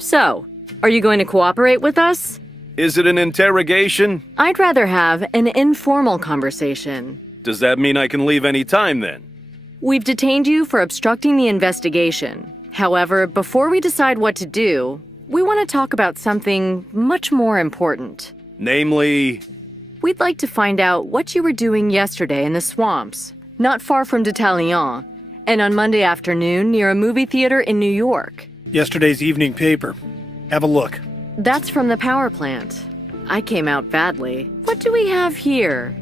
So, are you going to cooperate with us? Is it an interrogation? I'd rather have an informal conversation. Does that mean I can leave any time then? We've detained you for obstructing the investigation. However, before we decide what to do, we want to talk about something much more important. Namely... We'd like to find out what you were doing yesterday in the swamps, not far from Detallion, and on Monday afternoon near a movie theater in New York. Yesterday's evening paper. Have a look. That's from the power plant. I came out badly. What do we have here?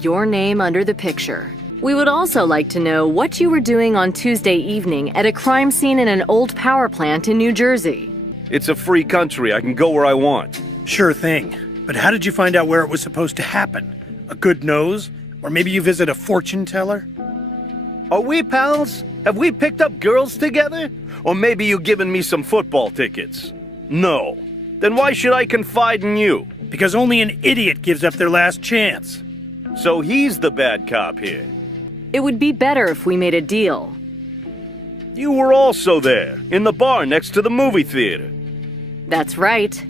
Your name under the picture. We would also like to know what you were doing on Tuesday evening at a crime scene in an old power plant in New Jersey. It's a free country. I can go where I want. Sure thing. But how did you find out where it was supposed to happen? A good nose? Or maybe you visit a fortune teller? Are we pals? Have we picked up girls together? Or maybe you given me some football tickets? No. Then why should I confide in you? Because only an idiot gives up their last chance. So he's the bad cop here. It would be better if we made a deal. You were also there, in the bar next to the movie theater. That's right.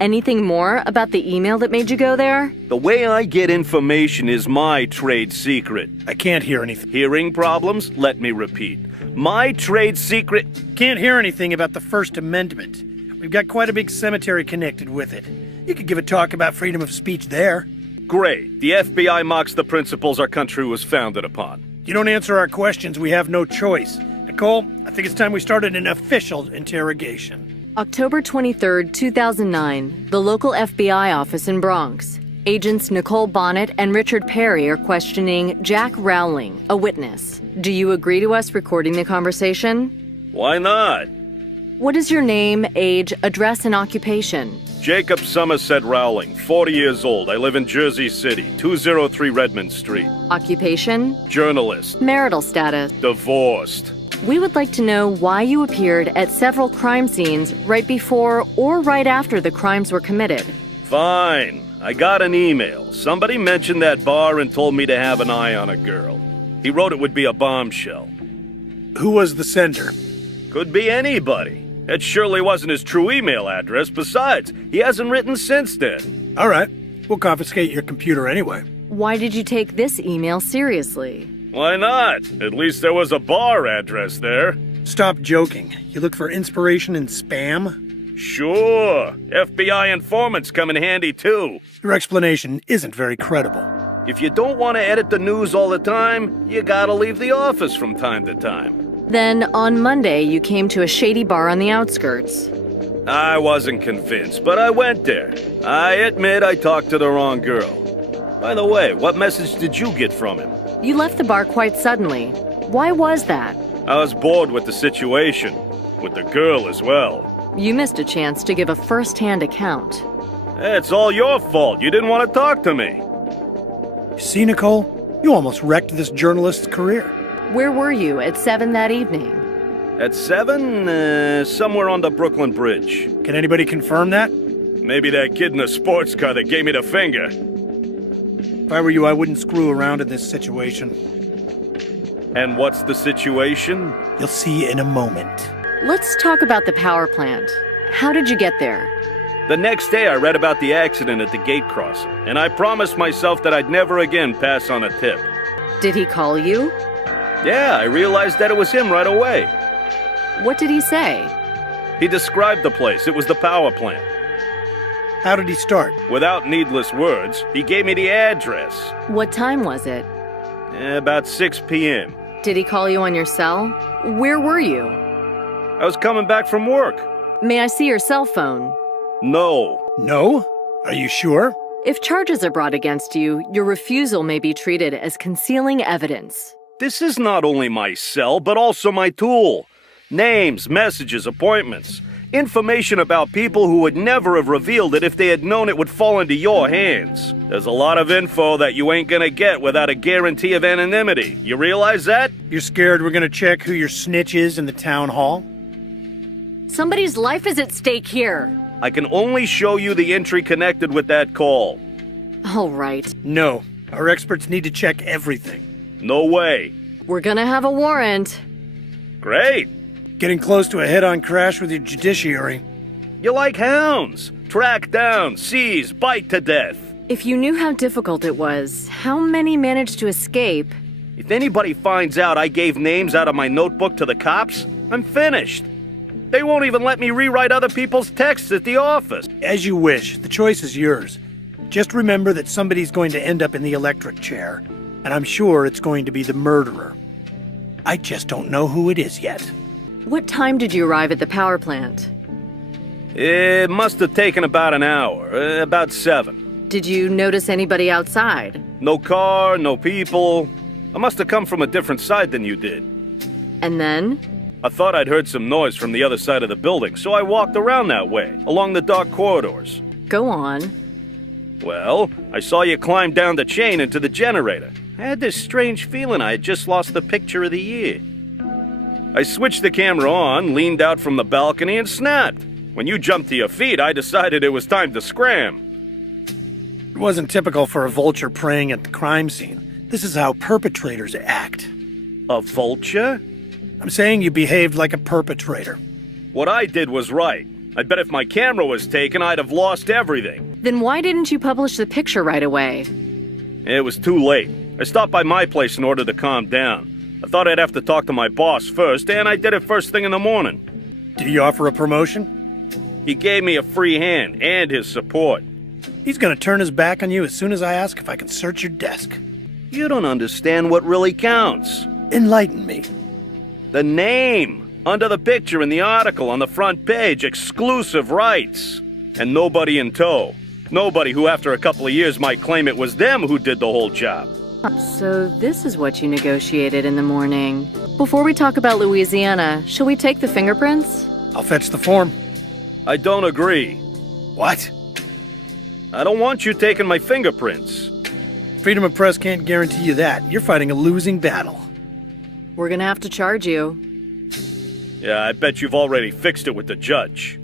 Anything more about the email that made you go there? The way I get information is my trade secret. I can't hear anything. Hearing problems? Let me repeat. My trade secret... Can't hear anything about the First Amendment. We've got quite a big cemetery connected with it. You could give a talk about freedom of speech there. Great. The FBI mocks the principles our country was founded upon. You don't answer our questions, we have no choice. Nicole, I think it's time we started an official interrogation. October 23, 2009, the local FBI office in Bronx. Agents Nicole Bonnet and Richard Perry are questioning Jack Rowling, a witness. Do you agree to us recording the conversation? Why not? What is your name, age, address, and occupation? Jacob Somerset Rowling, 40 years old. I live in Jersey City, 203 Redmond Street. Occupation? Journalist. Marital status? Divorced. We would like to know why you appeared at several crime scenes right before or right after the crimes were committed. Fine. I got an email. Somebody mentioned that bar and told me to have an eye on a girl. He wrote it would be a bombshell. Who was the sender? Could be anybody. It surely wasn't his true email address. Besides, he hasn't written since then. All right. We'll confiscate your computer anyway. Why did you take this email seriously? Why not? At least there was a bar address there. Stop joking. You look for inspiration in spam? Sure. FBI informants come in handy too. Your explanation isn't very credible. If you don't want to edit the news all the time, you gotta leave the office from time to time. Then, on Monday, you came to a shady bar on the outskirts. I wasn't convinced, but I went there. I admit I talked to the wrong girl. By the way, what message did you get from him? You left the bar quite suddenly. Why was that? I was bored with the situation. With the girl as well. You missed a chance to give a first-hand account. It's all your fault. You didn't want to talk to me. See, Nicole? You almost wrecked this journalist's career. Where were you at 7 that evening? At 7? Somewhere on the Brooklyn Bridge. Can anybody confirm that? Maybe that kid in the sports car that gave me the finger. If I were you, I wouldn't screw around in this situation. And what's the situation? You'll see in a moment. Let's talk about the power plant. How did you get there? The next day I read about the accident at the gate crossing, and I promised myself that I'd never again pass on a tip. Did he call you? Yeah, I realized that it was him right away. What did he say? He described the place. It was the power plant. How did he start? Without needless words, he gave me the address. What time was it? About 6 p.m. Did he call you on your cell? Where were you? I was coming back from work. May I see your cell phone? No. No? Are you sure? If charges are brought against you, your refusal may be treated as concealing evidence. This is not only my cell, but also my tool. Names, messages, appointments. Information about people who would never have revealed it if they had known it would fall into your hands. There's a lot of info that you ain't gonna get without a guarantee of anonymity. You realize that? You're scared we're gonna check who your snitch is in the town hall? Somebody's life is at stake here. I can only show you the entry connected with that call. All right. No. Our experts need to check everything. No way. We're gonna have a warrant. Great. Getting close to a head-on crash with your judiciary. You're like hounds. Track down, seize, bite to death. If you knew how difficult it was, how many managed to escape? If anybody finds out I gave names out of my notebook to the cops, I'm finished. They won't even let me rewrite other people's texts at the office. As you wish. The choice is yours. Just remember that somebody's going to end up in the electric chair, and I'm sure it's going to be the murderer. I just don't know who it is yet. What time did you arrive at the power plant? It must have taken about an hour, about 7. Did you notice anybody outside? No car, no people. I must have come from a different side than you did. And then? I thought I'd heard some noise from the other side of the building, so I walked around that way, along the dark corridors. Go on. Well, I saw you climb down the chain into the generator. I had this strange feeling I had just lost the picture of the year. I switched the camera on, leaned out from the balcony, and snapped. When you jumped to your feet, I decided it was time to scram. It wasn't typical for a vulture preying at the crime scene. This is how perpetrators act. A vulture? I'm saying you behaved like a perpetrator. What I did was right. I bet if my camera was taken, I'd have lost everything. Then why didn't you publish the picture right away? It was too late. I stopped by my place in order to calm down. I thought I'd have to talk to my boss first, and I did it first thing in the morning. Did he offer a promotion? He gave me a free hand and his support. He's gonna turn his back on you as soon as I ask if I can search your desk. You don't understand what really counts. Enlighten me. The name. Under the picture in the article on the front page, exclusive rights. And nobody in tow. Nobody who after a couple of years might claim it was them who did the whole job. So this is what you negotiated in the morning. Before we talk about Louisiana, shall we take the fingerprints? I'll fetch the form. I don't agree. What? I don't want you taking my fingerprints. Freedom of press can't guarantee you that. You're fighting a losing battle. We're gonna have to charge you. Yeah, I bet you've already fixed it with the judge.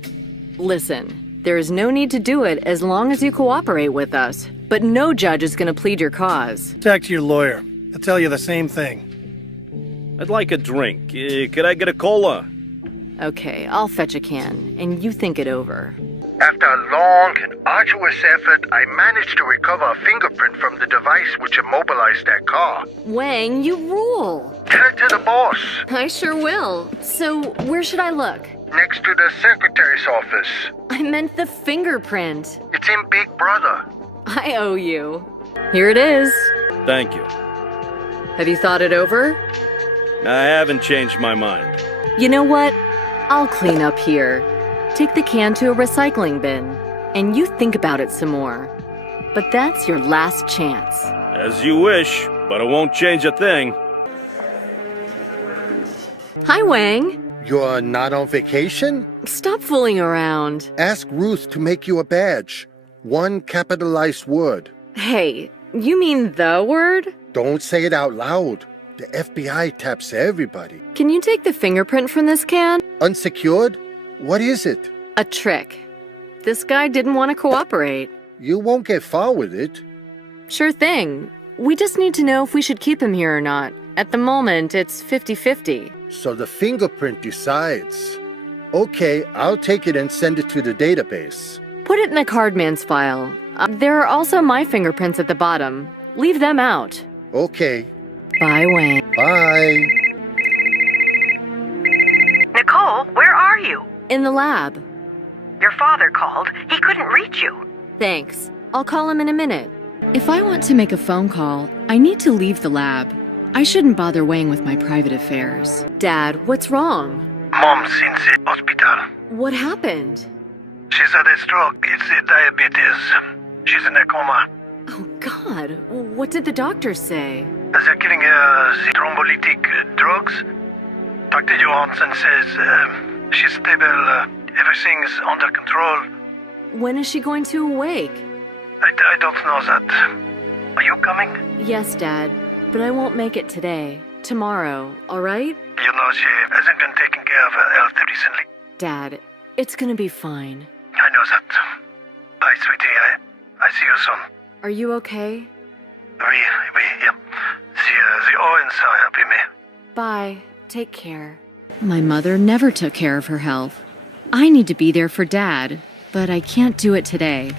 Listen, there is no need to do it as long as you cooperate with us. But no judge is gonna plead your cause. Talk to your lawyer. He'll tell you the same thing. I'd like a drink. Could I get a cola? Okay, I'll fetch a can, and you think it over. After a long and arduous effort, I managed to recover a fingerprint from the device which immobilized that car. Wang, you rule! Tell it to the boss. I sure will. So, where should I look? Next to the secretary's office. I meant the fingerprint. It's in Big Brother. I owe you. Here it is. Thank you. Have you thought it over? I haven't changed my mind. You know what? I'll clean up here. Take the can to a recycling bin, and you think about it some more. But that's your last chance. As you wish, but it won't change a thing. Hi, Wang. You're not on vacation? Stop fooling around. Ask Ruth to make you a badge. One capitalized word. Hey, you mean the word? Don't say it out loud. The FBI taps everybody. Can you take the fingerprint from this can? Unsecured? What is it? A trick. This guy didn't want to cooperate. You won't get far with it. Sure thing. We just need to know if we should keep him here or not. At the moment, it's 50-50. So the fingerprint decides. Okay, I'll take it and send it to the database. Put it in the cardman's file. There are also my fingerprints at the bottom. Leave them out. Okay, Bye, Wang. bye. Nicole, where are you? In the lab. Your father called. He couldn't reach you. Thanks. I'll call him in a minute. If I want to make a phone call, I need to leave the lab. I shouldn't bother Wang with my private affairs. Dad, what's wrong? Mom's in the hospital. What happened? She's had a stroke. It's diabetes. She's in a coma. Oh, God. What did the doctors say? They're giving her the thrombolytic drugs. Dr. Johansson says she's stable. Everything's under control. When is she going to awake? I don't know that. Are you coming? Yes, Dad. But I won't make it today. Tomorrow, all right? You know she hasn't been taking care of her health recently. Dad, it's gonna be fine. I know that. Bye, sweetie. I see you soon. Are you okay? Yeah. The Owens are happy me. Bye. Take care. My mother never took care of her health. I need to be there for Dad, but I can't do it today.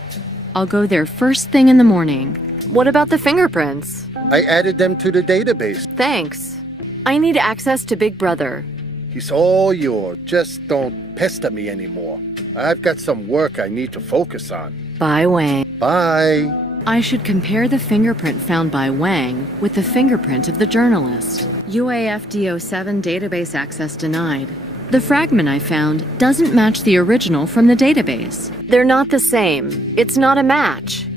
I'll go there first thing in the morning. What about the fingerprints? I added them to the database. Thanks. I need access to Big Brother. He's all yours. Just don't pester me anymore. I've got some work I need to focus on. Bye, Wang. Bye. I should compare the fingerprint found by Wang with the fingerprint of the journalist. UAFD07 database access denied. The fragment I found doesn't match the original from the database. They're not the same. It's not a match.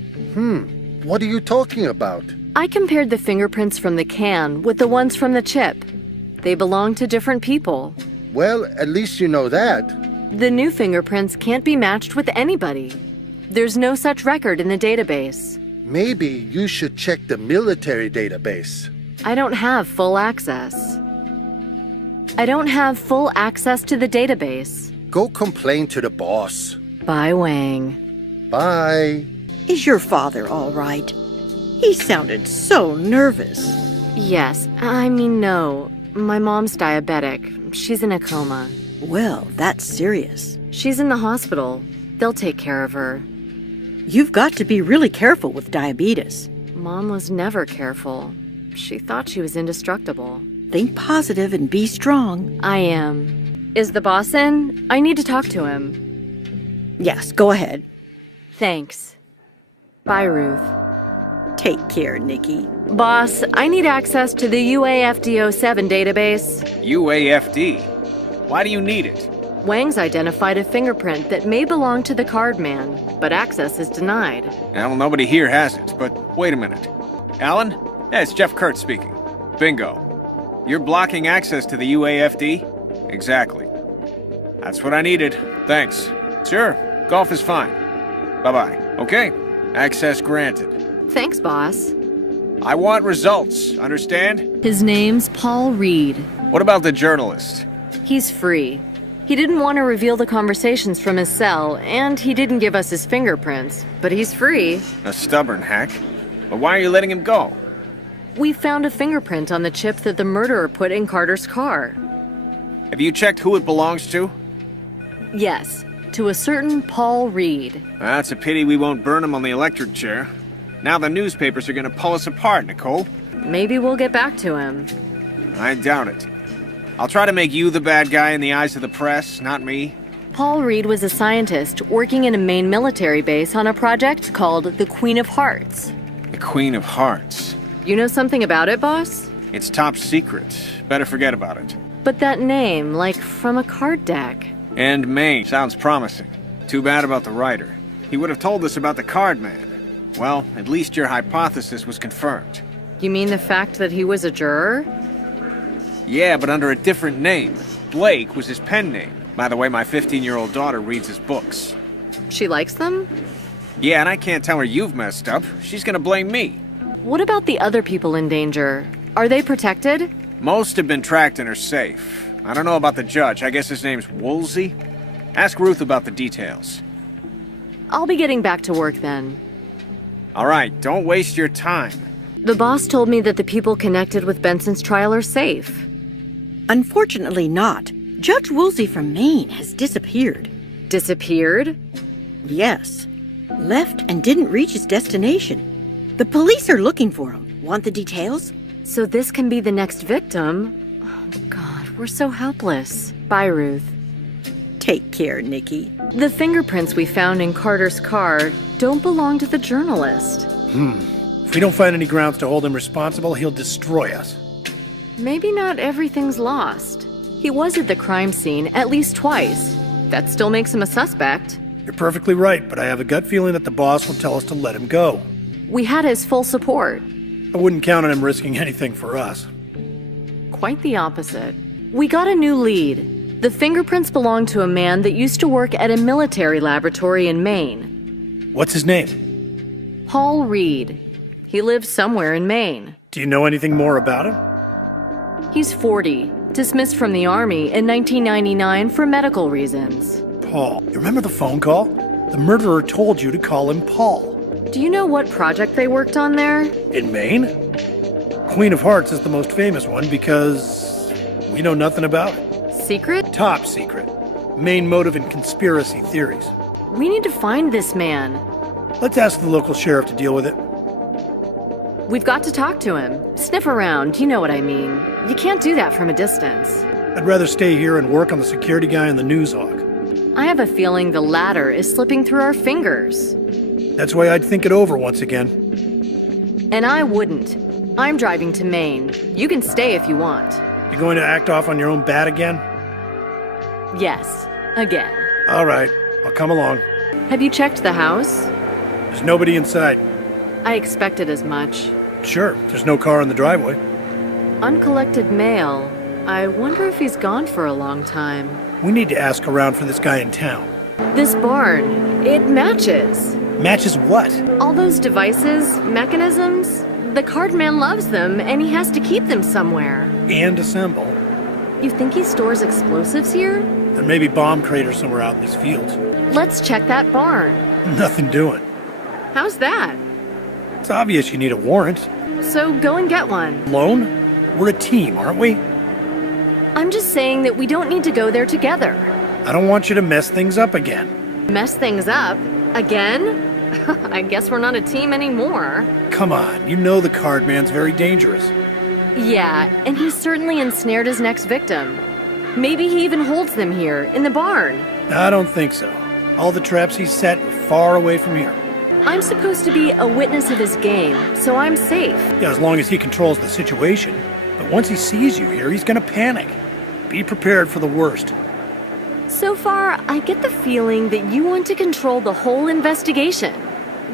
What are you talking about? I compared the fingerprints from the can with the ones from the chip. They belong to different people. Well, at least you know that. The new fingerprints can't be matched with anybody. There's no such record in the database. Maybe you should check the military database. I don't have full access. I don't have full access to the database. Go complain to the boss. Bye, Wang. Bye. Is your father all right? He sounded so nervous. Yes, I mean no. My mom's diabetic. She's in a coma. Well, that's serious. She's in the hospital. They'll take care of her. You've got to be really careful with diabetes. Mom was never careful. She thought she was indestructible. Think positive and be strong. I am. Is the boss in? I need to talk to him. Yes, go ahead. Thanks. Bye, Ruth. Take care, Nikki. Boss, I need access to the UAFD07 database. UAFD? Why do you need it? Wang's identified a fingerprint that may belong to the card man, but access is denied. Well, nobody here has it, but wait a minute. Alan? Yeah, it's Jeff Kurtz speaking. Bingo. You're blocking access to the UAFD? Exactly. That's what I needed. Thanks. Sure, golf is fine. Bye-bye. Okay, access granted. Thanks, boss. I want results, understand? His name's Paul Reed. What about the journalist? He's free. He didn't want to reveal the conversations from his cell, and he didn't give us his fingerprints, but he's free. A stubborn hack. But why are you letting him go? We found a fingerprint on the chip that the murderer put in Carter's car. Have you checked who it belongs to? Yes, to a certain Paul Reed. That's a pity we won't burn him on the electric chair. Now the newspapers are gonna pull us apart, Nicole. Maybe we'll get back to him. I doubt it. I'll try to make you the bad guy in the eyes of the press, not me. Paul Reed was a scientist working in a Maine military base on a project called the Queen of Hearts. The Queen of Hearts. You know something about it, boss? It's top secret. Better forget about it. But that name, like from a card deck. And Maine sounds promising. Too bad about the writer. He would have told us about the card man. Well, at least your hypothesis was confirmed. You mean the fact that he was a juror? Yeah, but under a different name. Blake was his pen name. By the way, my 15-year-old daughter reads his books. She likes them? Yeah, and I can't tell her you've messed up. She's gonna blame me. What about the other people in danger? Are they protected? Most have been tracked and are safe. I don't know about the judge. I guess his name's Woolsey. Ask Ruth about the details. I'll be getting back to work then. All right, don't waste your time. The boss told me that the people connected with Benson's trial are safe. Unfortunately not. Judge Woolsey from Maine has disappeared. Disappeared? Yes. Left and didn't reach his destination. The police are looking for him. Want the details? So this can be the next victim? Oh, God, we're so helpless. Bye, Ruth. Take care, Nikki. The fingerprints we found in Carter's car don't belong to the journalist. If we don't find any grounds to hold him responsible, he'll destroy us. Maybe not everything's lost. He was at the crime scene at least twice. That still makes him a suspect. You're perfectly right, but I have a gut feeling that the boss will tell us to let him go. We had his full support. I wouldn't count on him risking anything for us. Quite the opposite. We got a new lead. The fingerprints belong to a man that used to work at a military laboratory in Maine. What's his name? Paul Reed. He lives somewhere in Maine. Do you know anything more about him? He's 40, dismissed from the Army in 1999 for medical reasons. Paul. You remember the phone call? The murderer told you to call him Paul. Do you know what project they worked on there? In Maine? Queen of Hearts is the most famous one because we know nothing about it. Secret? Top secret. Main motive in conspiracy theories. We need to find this man. Let's ask the local sheriff to deal with it. We've got to talk to him. Sniff around, you know what I mean. You can't do that from a distance. I'd rather stay here and work on the security guy and the news hawk. I have a feeling the latter is slipping through our fingers. That's why I'd think it over once again. And I wouldn't. I'm driving to Maine. You can stay if you want. You going to act off on your own bat again? Yes, again. All right, I'll come along. Have you checked the house? There's nobody inside. I expected as much. Sure, there's no car in the driveway. Uncollected mail. I wonder if he's gone for a long time. We need to ask around for this guy in town. This barn, it matches. Matches what? All those devices, mechanisms, the card man loves them and he has to keep them somewhere. And assemble. You think he stores explosives here? There may be bomb craters somewhere out in these fields. Let's check that barn. Nothing doing. How's that? It's obvious you need a warrant. So go and get one. Alone? We're a team, aren't we? I'm just saying that we don't need to go there together. I don't want you to mess things up again. Mess things up? Again? I guess we're not a team anymore. Come on, you know the card man's very dangerous. Yeah, and he's certainly ensnared his next victim. Maybe he even holds them here, in the barn. I don't think so. All the traps he's set are far away from here. I'm supposed to be a witness of his game, so I'm safe. Yeah, as long as he controls the situation. But once he sees you here, he's gonna panic. Be prepared for the worst. So far, I get the feeling that you want to control the whole investigation.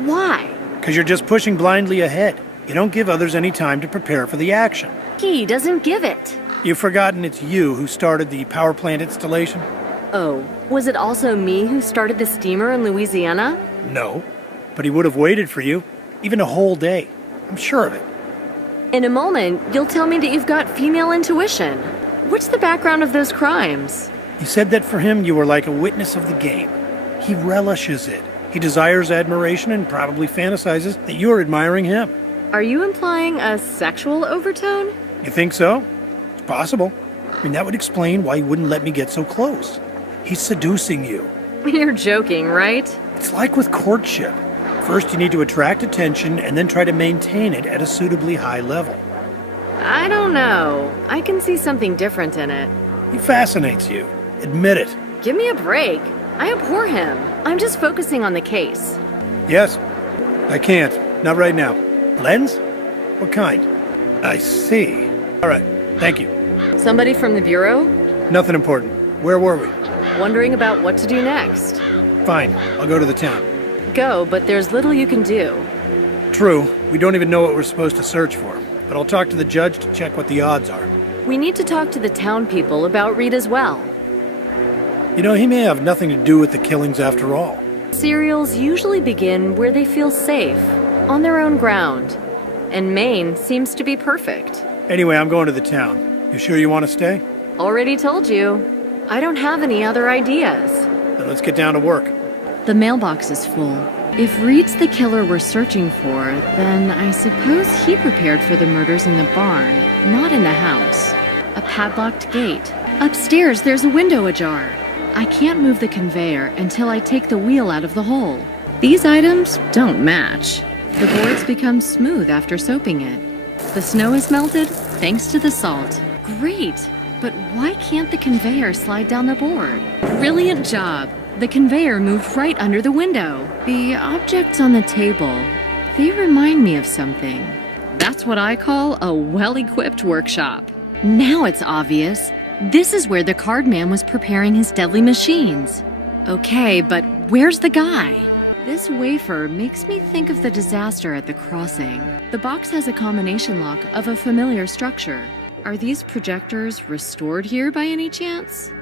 Why? Because you're just pushing blindly ahead. You don't give others any time to prepare for the action. He doesn't give it. You've forgotten it's you who started the power plant installation? Oh, was it also me who started the steamer in Louisiana? No, but he would have waited for you, even a whole day. I'm sure of it. In a moment, you'll tell me that you've got female intuition. What's the background of those crimes? He said that for him you were like a witness of the game. He relishes it. He desires admiration and probably fantasizes that you're admiring him. Are you implying a sexual overtone? You think so? It's possible. I mean, that would explain why he wouldn't let me get so close. He's seducing you. You're joking, right? It's like with courtship. First, you need to attract attention and then try to maintain it at a suitably high level. I don't know. I can see something different in it. He fascinates you. Admit it. Give me a break. I abhor him. I'm just focusing on the case. Yes. I can't. Not right now. Lens? What kind? I see. All right. Thank you. Somebody from the Bureau? Nothing important. Where were we? Wondering about what to do next. Fine. I'll go to the town. Go, but there's little you can do. True. We don't even know what we're supposed to search for. But I'll talk to the judge to check what the odds are. We need to talk to the town people about Reed as well. You know, he may have nothing to do with the killings after all. Serials usually begin where they feel safe, on their own ground. And Maine seems to be perfect. Anyway, I'm going to the town. You sure you want to stay? Already told you. I don't have any other ideas. Then let's get down to work. The mailbox is full. If Reed's the killer we're searching for, then I suppose he prepared for the murders in the barn, not in the house. A padlocked gate. Upstairs, there's a window ajar. I can't move the conveyor until I take the wheel out of the hole. These items don't match. The boards become smooth after soaping it. The snow is melted thanks to the salt. Great! But why can't the conveyor slide down the board? Brilliant job! The conveyor moved right under the window. The objects on the table, they remind me of something. That's what I call a well-equipped workshop. Now it's obvious. This is where the card man was preparing his deadly machines. Okay, but where's the guy? This wafer makes me think of the disaster at the crossing. The box has a combination lock of a familiar structure. Are these projectors restored here by any chance?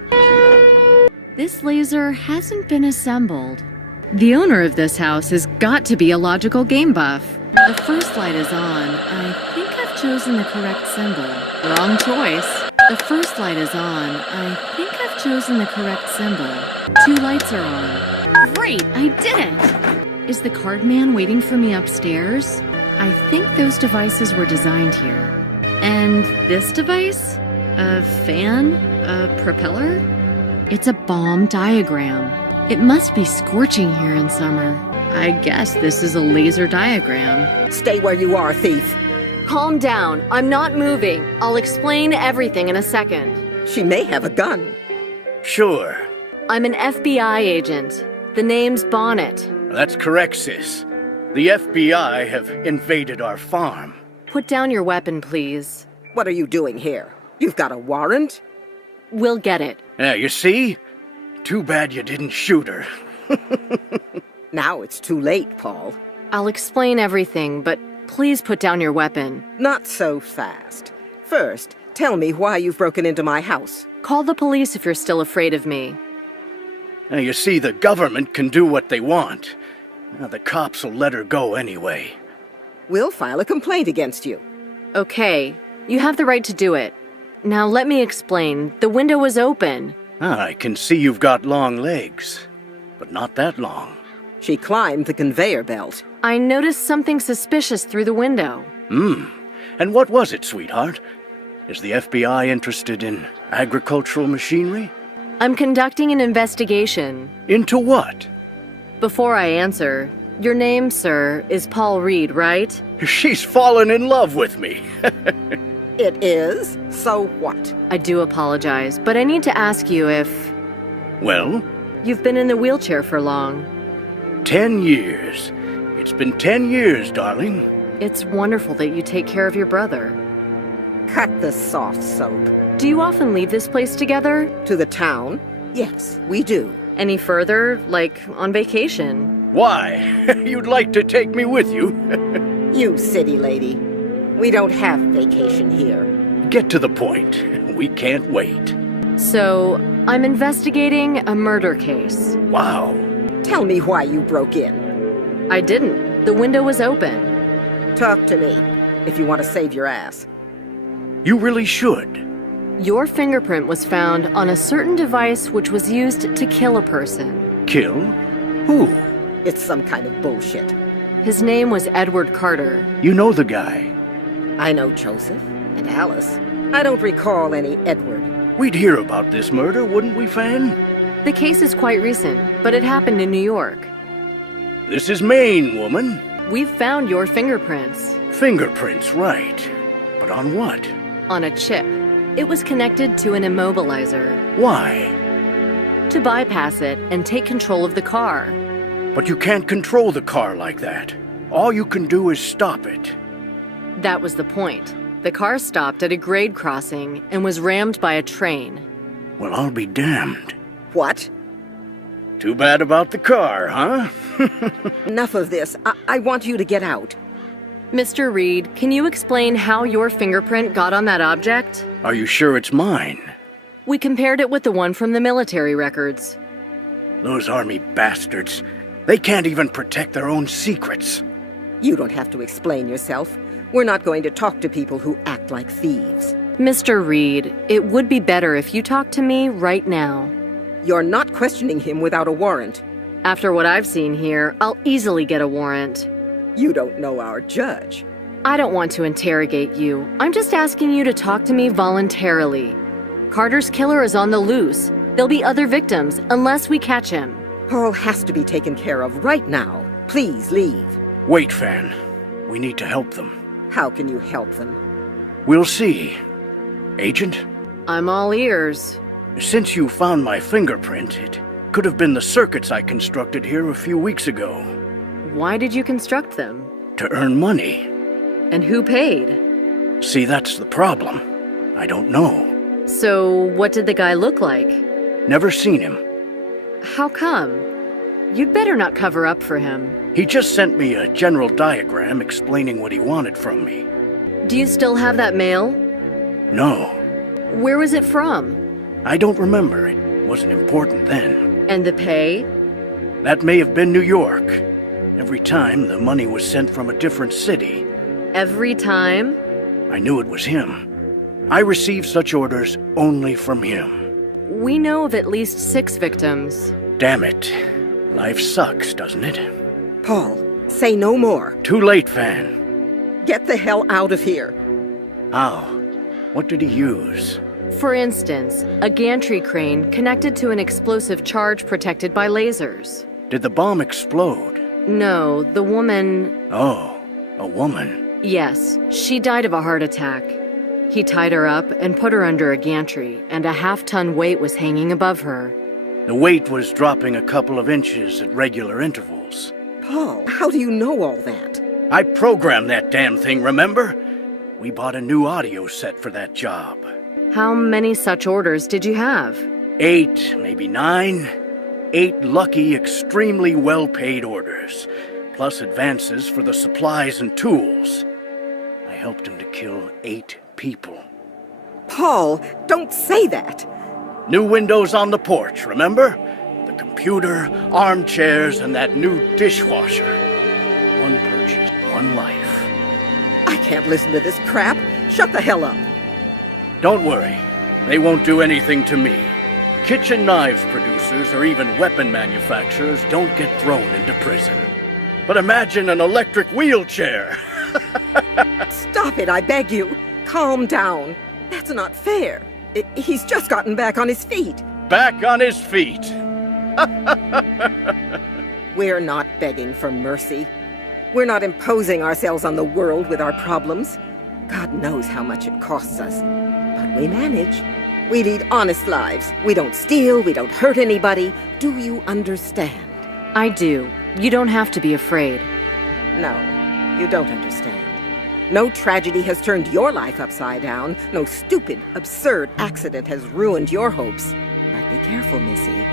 This laser hasn't been assembled. The owner of this house has got to be a logical game buff. The first light is on. I think I've chosen the correct symbol. Wrong choice. The first light is on. I think I've chosen the correct symbol. 2 lights are on. Great, I did it! Is the card man waiting for me upstairs? I think those devices were designed here. And this device? A fan? A propeller? It's a bomb diagram. It must be scorching here in summer. I guess this is a laser diagram. Stay where you are, thief. Calm down. I'm not moving. I'll explain everything in a second. She may have a gun. Sure. I'm an FBI agent. The name's Bonnet. That's correct, sis. The FBI have invaded our farm. Put down your weapon, please. What are you doing here? You've got a warrant? We'll get it. Yeah, you see? Too bad you didn't shoot her. Now it's too late, Paul. I'll explain everything, but please put down your weapon. Not so fast. First, tell me why you've broken into my house. Call the police if you're still afraid of me. Now, you see, the government can do what they want. Now, the cops will let her go anyway. We'll file a complaint against you. Okay, you have the right to do it. Now let me explain. The window was open. I can see you've got long legs, but not that long. She climbed the conveyor belt. I noticed something suspicious through the window. And what was it, sweetheart? Is the FBI interested in agricultural machinery? I'm conducting an investigation. Into what? Before I answer, your name, sir, is Paul Reed, right? She's fallen in love with me. It is? So what? I do apologize, but I need to ask you if... Well? You've been in the wheelchair for long. 10 years. It's been 10 years, darling. It's wonderful that you take care of your brother. Cut the soft soap. Do you often leave this place together? To the town? Yes, we do. Any further, like on vacation? Why? You'd like to take me with you? You city lady. We don't have vacation here. Get to the point. We can't wait. So, I'm investigating a murder case. Wow. Tell me why you broke in. I didn't. The window was open. Talk to me, if you want to save your ass. You really should. Your fingerprint was found on a certain device which was used to kill a person. Kill? Who? It's some kind of bullshit. His name was Edward Carter. You know the guy. I know Joseph and Alice. I don't recall any Edward. We'd hear about this murder, wouldn't we, Fan? The case is quite recent, but it happened in New York. This is Maine, woman. We've found your fingerprints. Fingerprints, right. But on what? On a chip. It was connected to an immobilizer. Why? To bypass it and take control of the car. But you can't control the car like that. All you can do is stop it. That was the point. The car stopped at a grade crossing and was rammed by a train. Well, I'll be damned. What? Too bad about the car, huh? Enough of this. I want you to get out. Mr. Reed, can you explain how your fingerprint got on that object? Are you sure it's mine? We compared it with the one from the military records. Those army bastards. They can't even protect their own secrets. You don't have to explain yourself. We're not going to talk to people who act like thieves. Mr. Reed, it would be better if you talked to me right now. You're not questioning him without a warrant. After what I've seen here, I'll easily get a warrant. You don't know our judge. I don't want to interrogate you. I'm just asking you to talk to me voluntarily. Carter's killer is on the loose. There'll be other victims unless we catch him. Paul has to be taken care of right now. Please leave. Wait, Fan. We need to help them. How can you help them? We'll see. Agent? I'm all ears. Since you found my fingerprint, it could have been the circuits I constructed here a few weeks ago. Why did you construct them? To earn money. And who paid? See, that's the problem. I don't know. So, what did the guy look like? Never seen him. How come? You'd better not cover up for him. He just sent me a general diagram explaining what he wanted from me. Do you still have that mail? No. Where was it from? I don't remember. It wasn't important then. And the pay? That may have been New York. Every time, the money was sent from a different city. Every time? I knew it was him. I received such orders only from him. We know of at least 6 victims. Damn it. Life sucks, doesn't it? Paul, say no more. Too late, Van. Get the hell out of here. How? What did he use? For instance, a gantry crane connected to an explosive charge protected by lasers. Did the bomb explode? No, the woman... Oh, a woman. Yes, she died of a heart attack. He tied her up and put her under a gantry, and a half-ton weight was hanging above her. The weight was dropping a couple of inches at regular intervals. Paul, how do you know all that? I programmed that damn thing, remember? We bought a new audio set for that job. How many such orders did you have? 8, maybe 9. 8 lucky, extremely well-paid orders, plus advances for the supplies and tools. I helped him to kill 8 people. Paul, don't say that. New windows on the porch, remember? The computer, armchairs, and that new dishwasher. One purchase, one life. I can't listen to this crap. Shut the hell up. Don't worry. They won't do anything to me. Kitchen knives producers or even weapon manufacturers don't get thrown into prison. But imagine an electric wheelchair. Stop it, I beg you. Calm down. That's not fair. He's just gotten back on his feet. Back on his feet. We're not begging for mercy. We're not imposing ourselves on the world with our problems. God knows how much it costs us. But we manage. We lead honest lives. We don't steal, we don't hurt anybody. Do you understand? I do. You don't have to be afraid. No, you don't understand. No tragedy has turned your life upside down. No stupid, absurd accident has ruined your hopes. But be careful, Missy.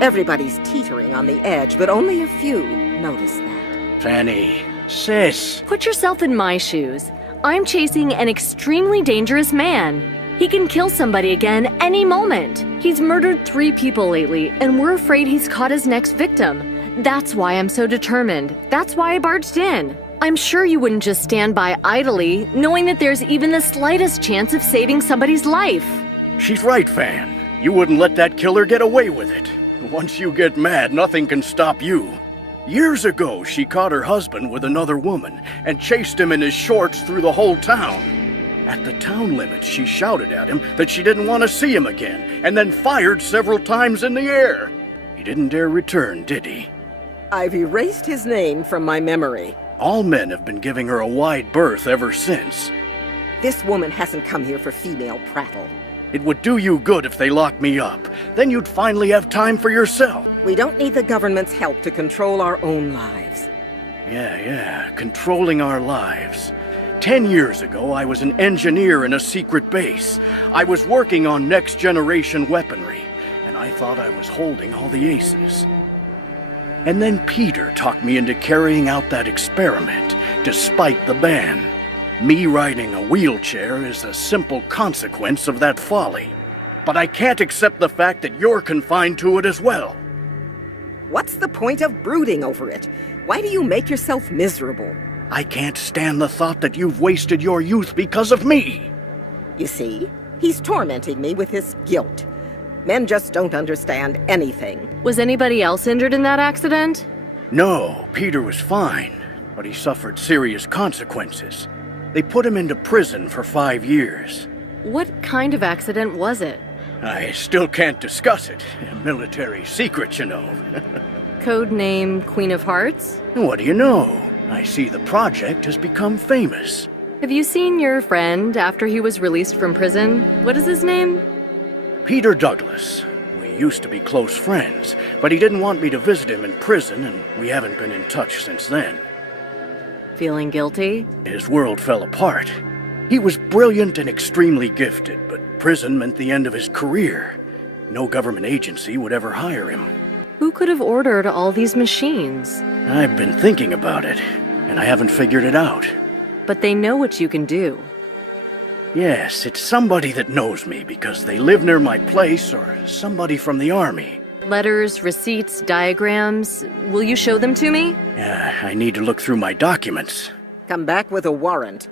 Everybody's teetering on the edge, but only a few notice that. Fanny, sis. Put yourself in my shoes. I'm chasing an extremely dangerous man. He can kill somebody again any moment. He's murdered 3 people lately, and we're afraid he's caught his next victim. That's why I'm so determined. That's why I barged in. I'm sure you wouldn't just stand by idly, knowing that there's even the slightest chance of saving somebody's life. She's right, Fan. You wouldn't let that killer get away with it. Once you get mad, nothing can stop you. Years ago, she caught her husband with another woman and chased him in his shorts through the whole town. At the town limits, she shouted at him that she didn't want to see him again, and then fired several times in the air. He didn't dare return, did he? I've erased his name from my memory. All men have been giving her a wide berth ever since. This woman hasn't come here for female prattle. It would do you good if they locked me up. Then you'd finally have time for yourself. We don't need the government's help to control our own lives. Yeah, controlling our lives. 10 years ago, I was an engineer in a secret base. I was working on next-generation weaponry, and I thought I was holding all the aces. And then Peter talked me into carrying out that experiment, despite the ban. Me riding a wheelchair is a simple consequence of that folly. But I can't accept the fact that you're confined to it as well. What's the point of brooding over it? Why do you make yourself miserable? I can't stand the thought that you've wasted your youth because of me. You see, he's tormenting me with his guilt. Men just don't understand anything. Was anybody else injured in that accident? No, Peter was fine, but he suffered serious consequences. They put him into prison for 5 years. What kind of accident was it? I still can't discuss it. A military secret, you know. Code name Queen of Hearts? What do you know? I see the project has become famous. Have you seen your friend after he was released from prison? What is his name? Peter Douglas. We used to be close friends, but he didn't want me to visit him in prison, and we haven't been in touch since then. Feeling guilty? His world fell apart. He was brilliant and extremely gifted, but prison meant the end of his career. No government agency would ever hire him. Who could have ordered all these machines? I've been thinking about it, and I haven't figured it out. But they know what you can do. Yes, it's somebody that knows me because they live near my place, or somebody from the army. Letters, receipts, diagrams. Will you show them to me? Yeah, I need to look through my documents. Come back with a warrant.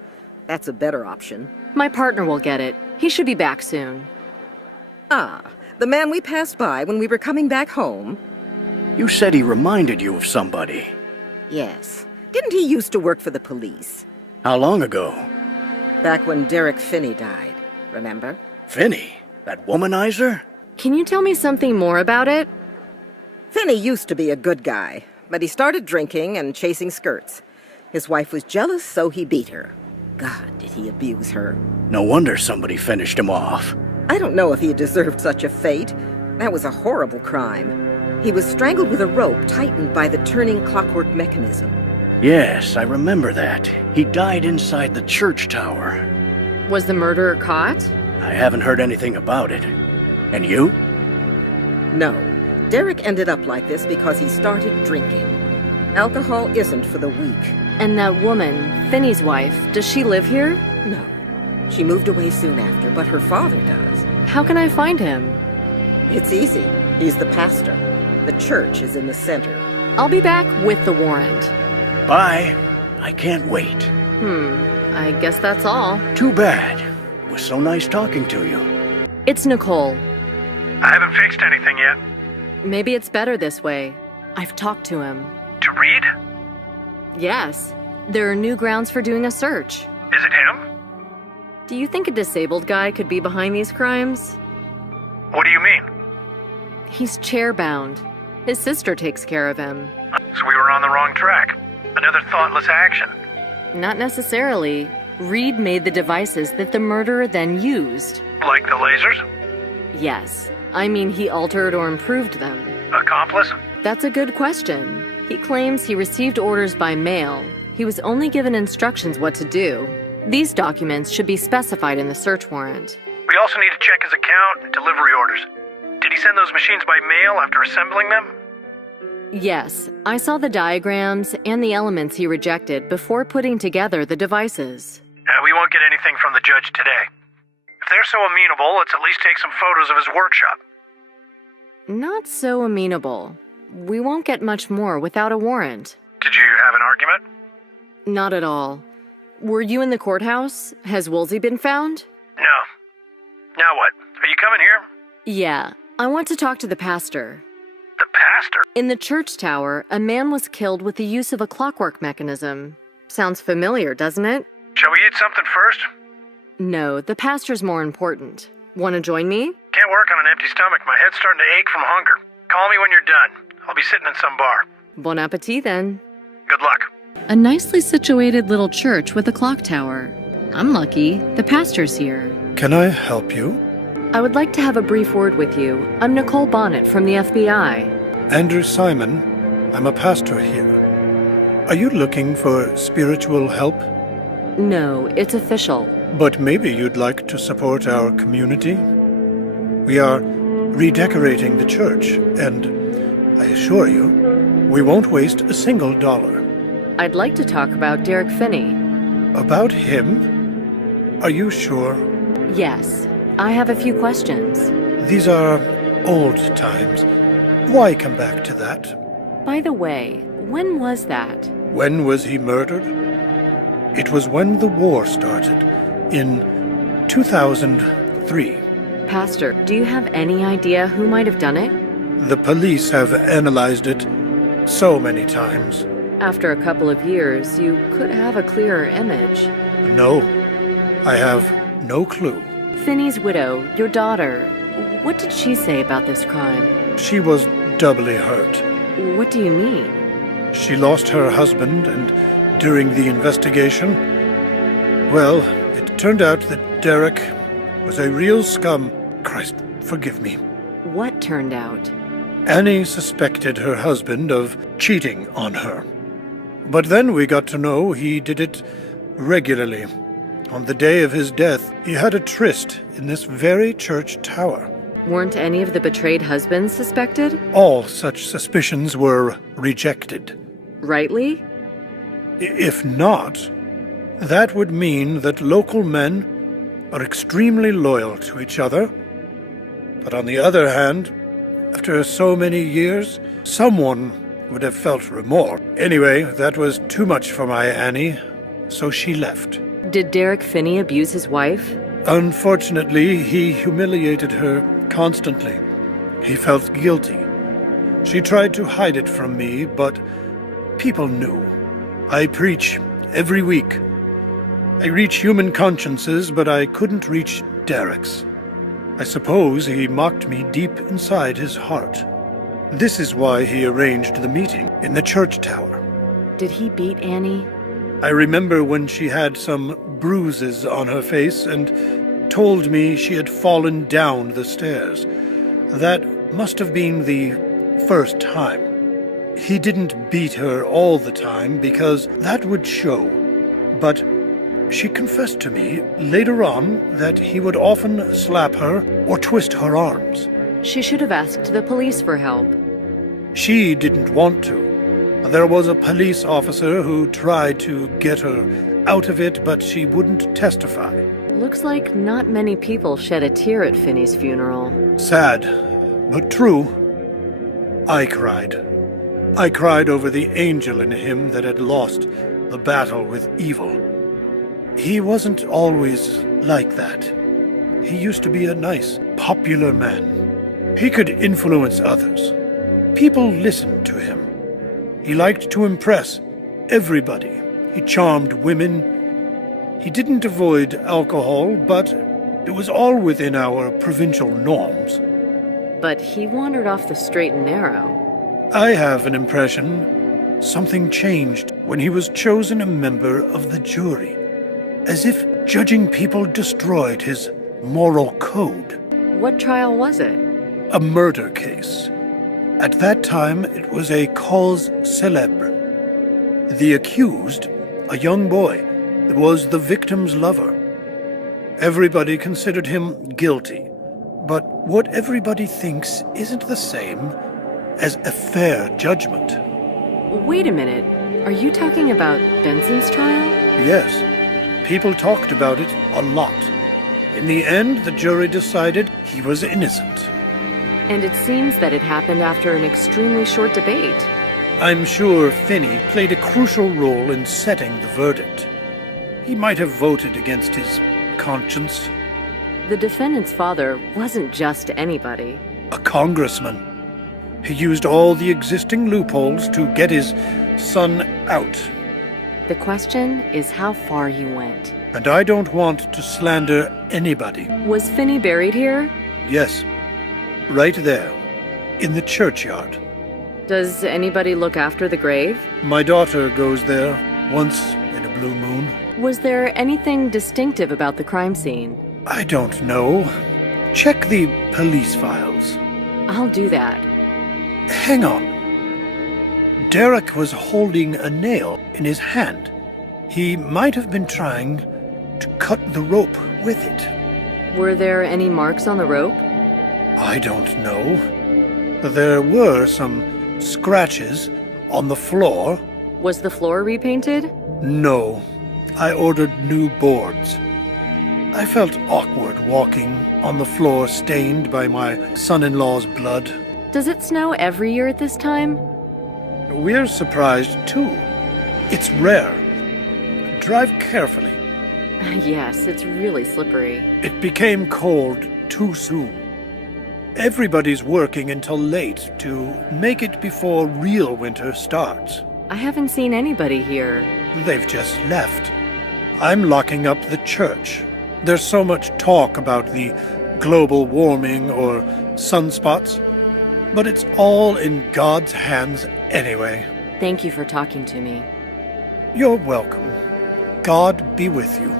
That's a better option. My partner will get it. He should be back soon. Ah, the man we passed by when we were coming back home? You said he reminded you of somebody. Yes. Didn't he used to work for the police? How long ago? Back when Derek Finney died, remember? Finney? That womanizer? Can you tell me something more about it? Finney used to be a good guy, but he started drinking and chasing skirts. His wife was jealous, so he beat her. God, did he abuse her. No wonder somebody finished him off. I don't know if he deserved such a fate. That was a horrible crime. He was strangled with a rope tightened by the turning clockwork mechanism. Yes, I remember that. He died inside the church tower. Was the murderer caught? I haven't heard anything about it. And you? No. Derek ended up like this because he started drinking. Alcohol isn't for the weak. And that woman, Finney's wife, does she live here? No. She moved away soon after, but her father does. How can I find him? It's easy. He's the pastor. The church is in the center. I'll be back with the warrant. Bye. I can't wait. I guess that's all. Too bad. It was so nice talking to you. It's Nicole. I haven't fixed anything yet. Maybe it's better this way. I've talked to him. To read? Yes. There are new grounds for doing a search. Is it him? Do you think a disabled guy could be behind these crimes? What do you mean? He's chair-bound. His sister takes care of him. So we were on the wrong track. Another thoughtless action. Not necessarily. Reed made the devices that the murderer then used. Like the lasers? Yes. I mean, he altered or improved them. Accomplice? That's a good question. He claims he received orders by mail. He was only given instructions what to do. These documents should be specified in the search warrant. We also need to check his account and delivery orders. Did he send those machines by mail after assembling them? Yes, I saw the diagrams and the elements he rejected before putting together the devices. We won't get anything from the judge today. If they're so amenable, let's at least take some photos of his workshop. Not so amenable. We won't get much more without a warrant. Did you have an argument? Not at all. Were you in the courthouse? Has Woolsey been found? No. Now what? Are you coming here? Yeah, I want to talk to the pastor. The pastor? In the church tower, a man was killed with the use of a clockwork mechanism. Sounds familiar, doesn't it? Shall we eat something first? No, the pastor's more important. Want to join me? Can't work on an empty stomach. My head's starting to ache from hunger. Call me when you're done. I'll be sitting in some bar. Bon appetit, then. Good luck. A nicely situated little church with a clock tower. I'm lucky. The pastor's here. Can I help you? I would like to have a brief word with you. I'm Nicole Bonnet from the FBI. Andrew Simon. I'm a pastor here. Are you looking for spiritual help? No, it's official. But maybe you'd like to support our community? We are redecorating the church, and I assure you, we won't waste a single dollar. I'd like to talk about Derek Finney. About him? Are you sure? Yes, I have a few questions. These are old times. Why come back to that? By the way, when was that? When was he murdered? It was when the war started, in 2003. Pastor, do you have any idea who might have done it? The police have analyzed it so many times. After a couple of years, you could have a clearer image. No, I have no clue. Finney's widow, your daughter, what did she say about this crime? She was doubly hurt. What do you mean? She lost her husband, and during the investigation, well, it turned out that Derek was a real scum. Christ, forgive me. What turned out? Annie suspected her husband of cheating on her. But then we got to know he did it regularly. On the day of his death, he had a tryst in this very church tower. Weren't any of the betrayed husbands suspected? All such suspicions were rejected. Rightly? If not, that would mean that local men are extremely loyal to each other. But on the other hand, after so many years, someone would have felt remorse. Anyway, that was too much for my Annie, so she left. Did Derek Finney abuse his wife? Unfortunately, he humiliated her constantly. He felt guilty. She tried to hide it from me, but people knew. I preach every week. I reach human consciences, but I couldn't reach Derek's. I suppose he mocked me deep inside his heart. This is why he arranged the meeting in the church tower. Did he beat Annie? I remember when she had some bruises on her face and told me she had fallen down the stairs. That must have been the first time. He didn't beat her all the time because that would show. But she confessed to me later on that he would often slap her or twist her arms. She should have asked the police for help. She didn't want to. There was a police officer who tried to get her out of it, but she wouldn't testify. Looks like not many people shed a tear at Finney's funeral. Sad, but true. I cried. I cried over the angel in him that had lost the battle with evil. He wasn't always like that. He used to be a nice, popular man. He could influence others. People listened to him. He liked to impress everybody. He charmed women. He didn't avoid alcohol, but it was all within our provincial norms. But he wandered off the straight and narrow. I have an impression something changed when he was chosen a member of the jury, as if judging people destroyed his moral code. What trial was it? A murder case. At that time, it was a cause célèbre. The accused, a young boy, was the victim's lover. Everybody considered him guilty, but what everybody thinks isn't the same as a fair judgment. Wait a minute. Are you talking about Benson's trial? Yes. People talked about it a lot. In the end, the jury decided he was innocent. And it seems that it happened after an extremely short debate. I'm sure Finney played a crucial role in setting the verdict. He might have voted against his conscience. The defendant's father wasn't just anybody. A congressman. He used all the existing loopholes to get his son out. The question is how far he went. And I don't want to slander anybody. Was Finney buried here? Yes. Right there. In the churchyard. Does anybody look after the grave? My daughter goes there once in a blue moon. Was there anything distinctive about the crime scene? I don't know. Check the police files. I'll do that. Hang on. Derek was holding a nail in his hand. He might have been trying to cut the rope with it. Were there any marks on the rope? I don't know. There were some scratches on the floor. Was the floor repainted? No. I ordered new boards. I felt awkward walking on the floor stained by my son-in-law's blood. Does it snow every year at this time? We're surprised, too. It's rare. Drive carefully. Yes, it's really slippery. It became cold too soon. Everybody's working until late to make it before real winter starts. I haven't seen anybody here. They've just left. I'm locking up the church. There's so much talk about the global warming or sunspots, but it's all in God's hands anyway. Thank you for talking to me. You're welcome. God be with you.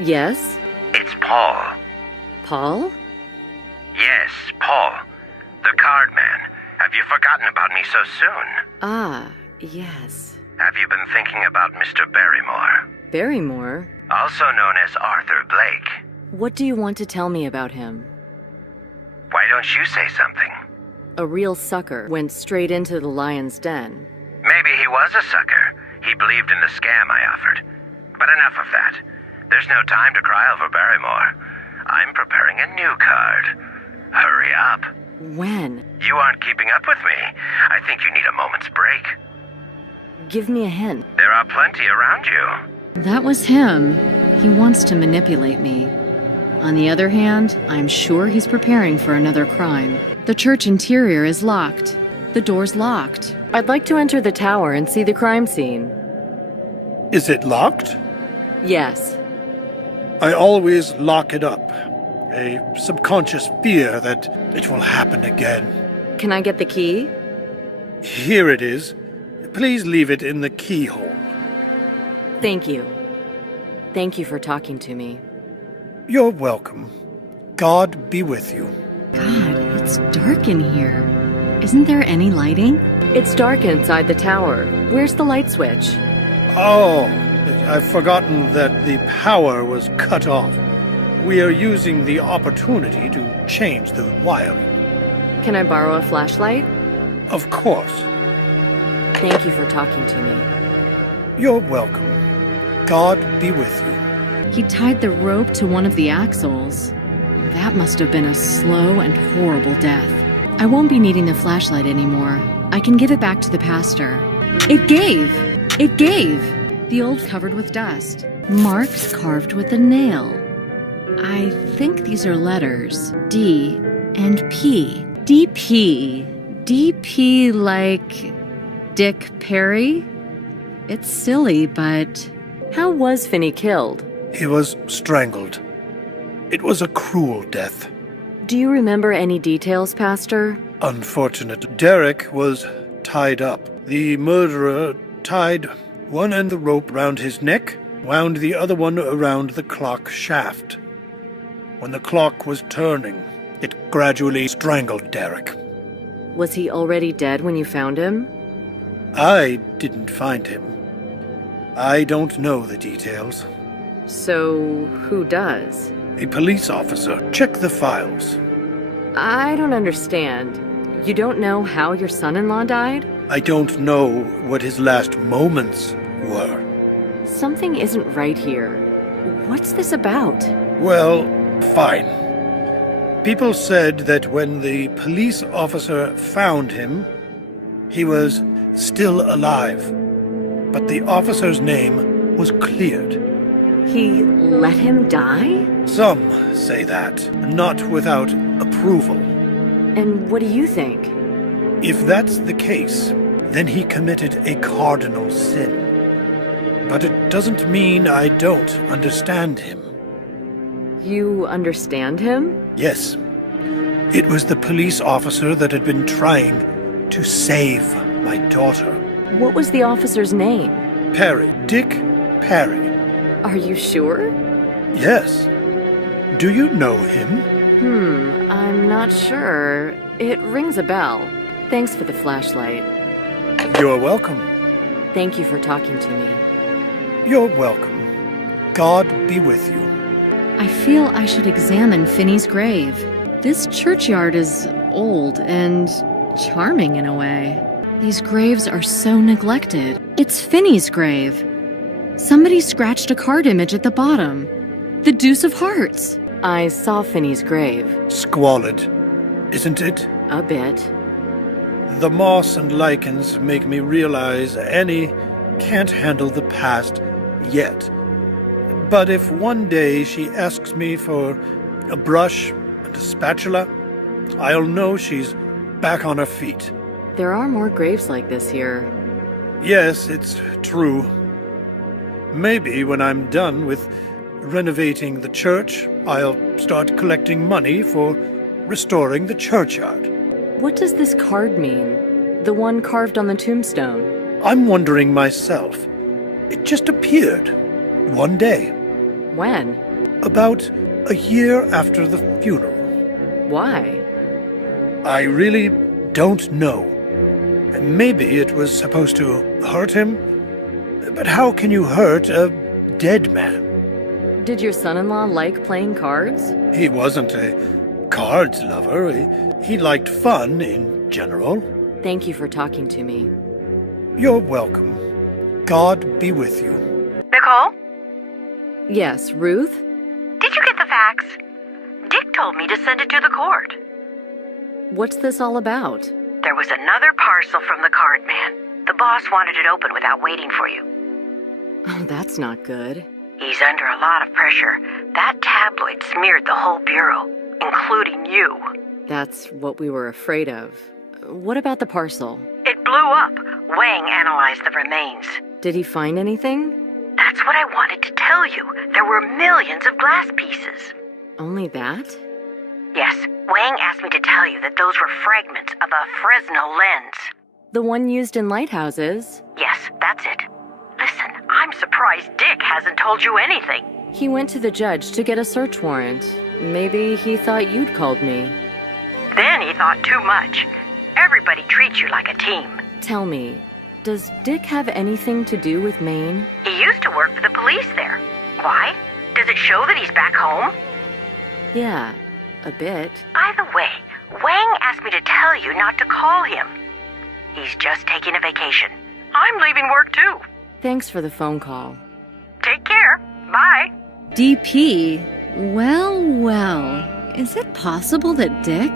Yes? It's Paul. Paul? Yes, Paul. The card man. Have you forgotten about me so soon? Ah, yes. Have you been thinking about Mr. Barrymore? Barrymore? Also known as Arthur Blake. What do you want to tell me about him? Why don't you say something? A real sucker went straight into the lion's den. Maybe he was a sucker. He believed in the scam I offered. But enough of that. There's no time to cry over Barrymore. I'm preparing a new card. Hurry up. When? You aren't keeping up with me. I think you need a moment's break. Give me a hint. There are plenty around you. That was him. He wants to manipulate me. On the other hand, I'm sure he's preparing for another crime. The church interior is locked. The door's locked. I'd like to enter the tower and see the crime scene. Is it locked? Yes. I always lock it up. A subconscious fear that it will happen again. Can I get the key? Here it is. Please leave it in the keyhole. Thank you. Thank you for talking to me. You're welcome. God be with you. God, it's dark in here. Isn't there any lighting? It's dark inside the tower. Where's the light switch? Oh, I've forgotten that the power was cut off. We are using the opportunity to change the wiring. Can I borrow a flashlight? Of course. Thank you for talking to me. You're welcome. God be with you. He tied the rope to one of the axles. That must have been a slow and horrible death. I won't be needing the flashlight anymore. I can give it back to the pastor. It gave! It gave! The old covered with dust. Marks carved with a nail. I think these are letters. D and P. DP. DP like Dick Perry? It's silly, but... How was Finney killed? He was strangled. It was a cruel death. Do you remember any details, Pastor? Unfortunate. Derek was tied up. The murderer tied one end of the rope round his neck, wound the other one around the clock shaft. When the clock was turning, it gradually strangled Derek. Was he already dead when you found him? I didn't find him. I don't know the details. So, who does? A police officer. Check the files. I don't understand. You don't know how your son-in-law died? I don't know what his last moments were. Something isn't right here. What's this about? Well, fine. People said that when the police officer found him, he was still alive. But the officer's name was cleared. He let him die? Some say that, not without approval. And what do you think? If that's the case, then he committed a cardinal sin. But it doesn't mean I don't understand him. You understand him? Yes. It was the police officer that had been trying to save my daughter. What was the officer's name? Perry. Dick Perry. Are you sure? Yes. Do you know him? I'm not sure. It rings a bell. Thanks for the flashlight. You're welcome. Thank you for talking to me. You're welcome. God be with you. I feel I should examine Finney's grave. This churchyard is old and charming in a way. These graves are so neglected. It's Finney's grave. Somebody scratched a card image at the bottom. The Deuce of Hearts. I saw Finney's grave. Squalid, isn't it? A bit. The moss and lichens make me realize Annie can't handle the past yet. But if one day she asks me for a brush and a spatula, I'll know she's back on her feet. There are more graves like this here. Yes, it's true. Maybe when I'm done with renovating the church, I'll start collecting money for restoring the churchyard. What does this card mean? The one carved on the tombstone? I'm wondering myself. It just appeared. One day. When? About a year after the funeral. Why? I really don't know. Maybe it was supposed to hurt him. But how can you hurt a dead man? Did your son-in-law like playing cards? He wasn't a cards lover. He liked fun in general. Thank you for talking to me. You're welcome. God be with you. Nicole? Yes, Ruth? Did you get the fax? Dick told me to send it to the court. What's this all about? There was another parcel from the card man. The boss wanted it open without waiting for you. Oh, that's not good. He's under a lot of pressure. That tabloid smeared the whole bureau, including you. That's what we were afraid of. What about the parcel? It blew up. Wang analyzed the remains. Did he find anything? That's what I wanted to tell you. There were millions of glass pieces. Only that? Yes, Wang asked me to tell you that those were fragments of a Fresnel lens. The one used in lighthouses? Yes, that's it. Listen, I'm surprised Dick hasn't told you anything. He went to the judge to get a search warrant. Maybe he thought you'd called me. Then he thought too much. Everybody treats you like a team. Tell me, does Dick have anything to do with Maine? He used to work for the police there. Why? Does it show that he's back home? Yeah, a bit. Either way, Wang asked me to tell you not to call him. He's just taking a vacation. I'm leaving work too. Thanks for the phone call. Take care. Bye. DP? Well. Is it possible that Dick?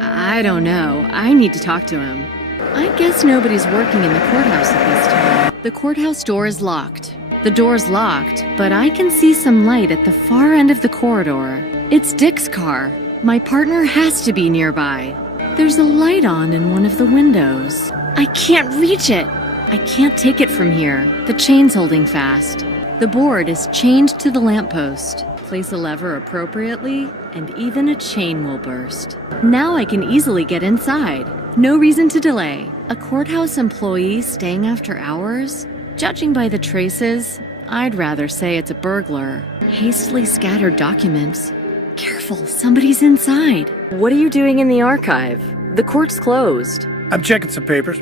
I don't know. I need to talk to him. I guess nobody's working in the courthouse at this time. The courthouse door is locked. The door's locked, but I can see some light at the far end of the corridor. It's Dick's car. My partner has to be nearby. There's a light on in one of the windows. I can't reach it. I can't take it from here. The chain's holding fast. The board is chained to the lamppost. Place a lever appropriately, and even a chain will burst. Now I can easily get inside. No reason to delay. A courthouse employee staying after hours? Judging by the traces, I'd rather say it's a burglar. Hastily scattered documents. Careful, somebody's inside. What are you doing in the archive? The court's closed. I'm checking some papers.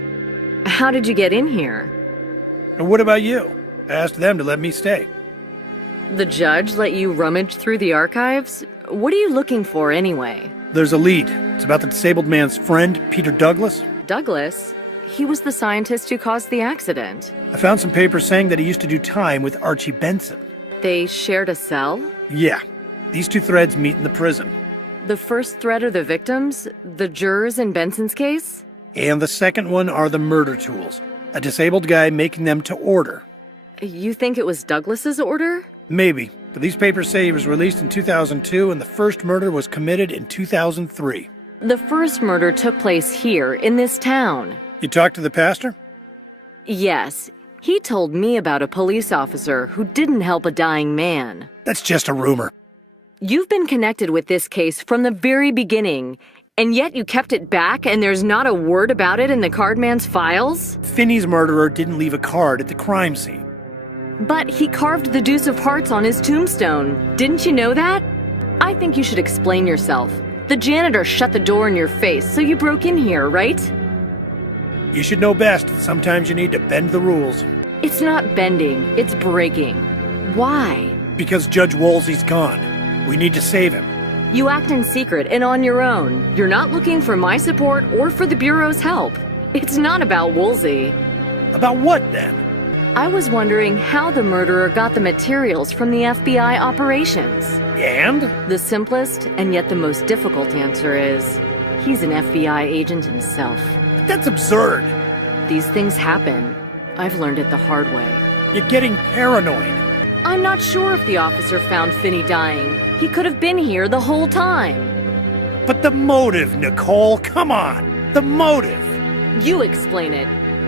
How did you get in here? And what about you? I asked them to let me stay. The judge let you rummage through the archives? What are you looking for anyway? There's a lead. It's about the disabled man's friend, Peter Douglas. Douglas? He was the scientist who caused the accident. I found some papers saying that he used to do time with Archie Benson. They shared a cell? Yeah. These two threads meet in the prison. The first thread are the victims? The jurors in Benson's case? And the second one are the murder tools. A disabled guy making them to order. You think it was Douglas's order? Maybe, but these papers say he was released in 2002 and the first murder was committed in 2003. The first murder took place here, in this town. You talked to the pastor? Yes. He told me about a police officer who didn't help a dying man. That's just a rumor. You've been connected with this case from the very beginning, and yet you kept it back and there's not a word about it in the cardman's files? Finney's murderer didn't leave a card at the crime scene. But he carved the deuce of hearts on his tombstone. Didn't you know that? I think you should explain yourself. The janitor shut the door in your face, so you broke in here, right? You should know best. Sometimes you need to bend the rules. It's not bending, it's breaking. Why? Because Judge Woolsey's gone. We need to save him. You act in secret and on your own. You're not looking for my support or for the Bureau's help. It's not about Woolsey. About what, then? I was wondering how the murderer got the materials from the FBI operations. And? The simplest and yet the most difficult answer is, he's an FBI agent himself. That's absurd. These things happen. I've learned it the hard way. You're getting paranoid. I'm not sure if the officer found Finney dying. He could have been here the whole time. But the motive, Nicole, come on. The motive. You explain it.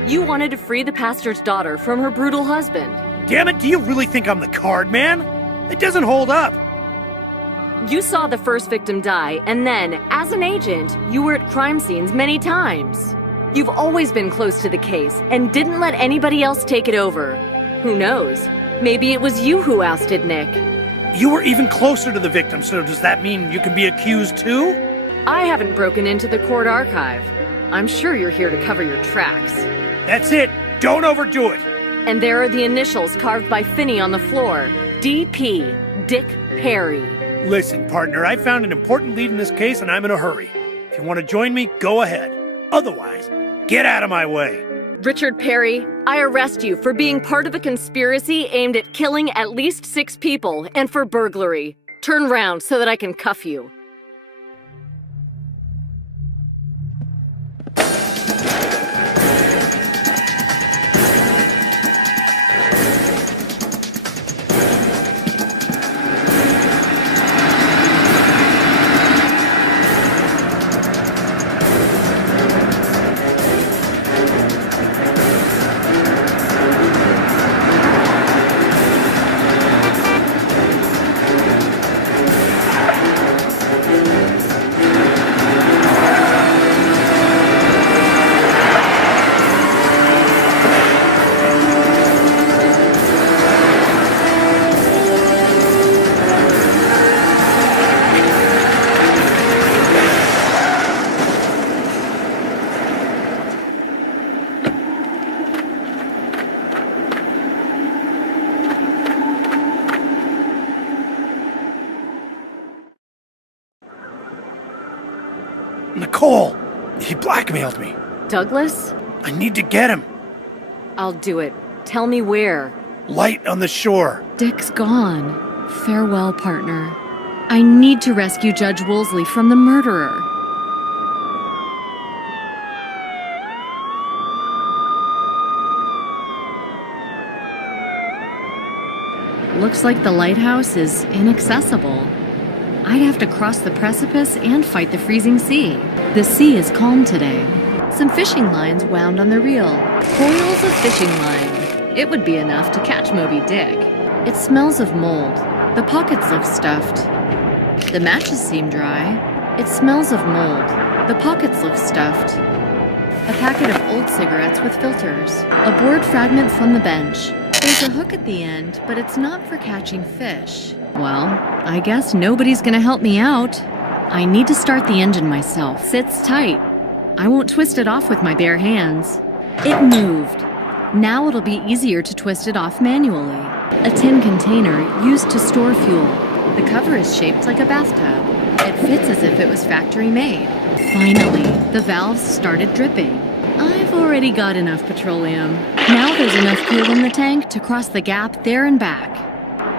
You wanted to free the pastor's daughter from her brutal husband. Damn it, do you really think I'm the card man? It doesn't hold up. You saw the first victim die, and then, as an agent, you were at crime scenes many times. You've always been close to the case, and didn't let anybody else take it over. Who knows? Maybe it was you who ousted Nick. You were even closer to the victim, so does that mean you can be accused too? I haven't broken into the court archive. I'm sure you're here to cover your tracks. That's it. Don't overdo it. And there are the initials carved by Finney on the floor. D.P. Dick Perry. Listen, partner, I found an important lead in this case and I'm in a hurry. If you want to join me, go ahead. Otherwise, get out of my way. Richard Perry, I arrest you for being part of a conspiracy aimed at killing at least 6 people and for burglary. Turn round so that I can cuff you. Nicole! He blackmailed me. Douglas? I need to get him. I'll do it. Tell me where. Light on the shore. Dick's gone. Farewell, partner. I need to rescue Judge Woolsey from the murderer. Looks like the lighthouse is inaccessible. I'd have to cross the precipice and fight the freezing sea. The sea is calm today. Some fishing lines wound on the reel. Coils of fishing line. It would be enough to catch Moby Dick. It smells of mold. The pockets look stuffed. The matches seem dry. It smells of mold. The pockets look stuffed. A packet of old cigarettes with filters. A board fragment from the bench. There's a hook at the end, but it's not for catching fish. Well, I guess nobody's gonna help me out. I need to start the engine myself. Sits tight. I won't twist it off with my bare hands. It moved. Now it'll be easier to twist it off manually. A tin container used to store fuel. The cover is shaped like a bathtub. It fits as if it was factory made. Finally, the valves started dripping. I've already got enough petroleum. Now there's enough fuel in the tank to cross the gap there and back.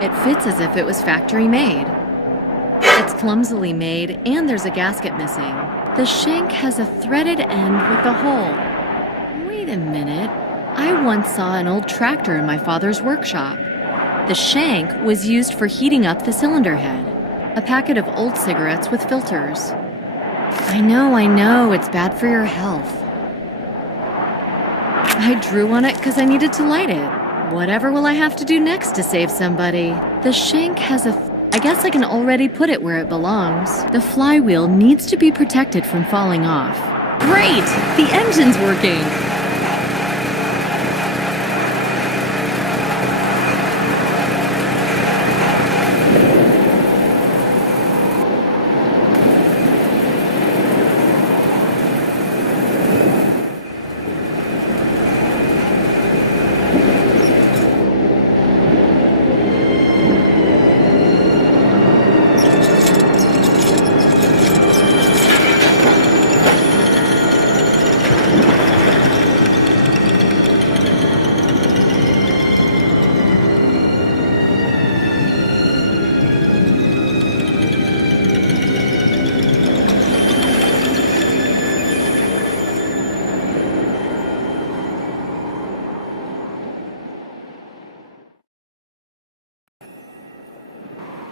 It fits as if it was factory made. It's clumsily made, and there's a gasket missing. The shank has a threaded end with a hole. Wait a minute. I once saw an old tractor in my father's workshop. The shank was used for heating up the cylinder head. A packet of old cigarettes with filters. I know, it's bad for your health. I drew on it because I needed to light it. Whatever will I have to do next to save somebody? The shank has I guess I can already put it where it belongs. The flywheel needs to be protected from falling off. Great! The engine's working!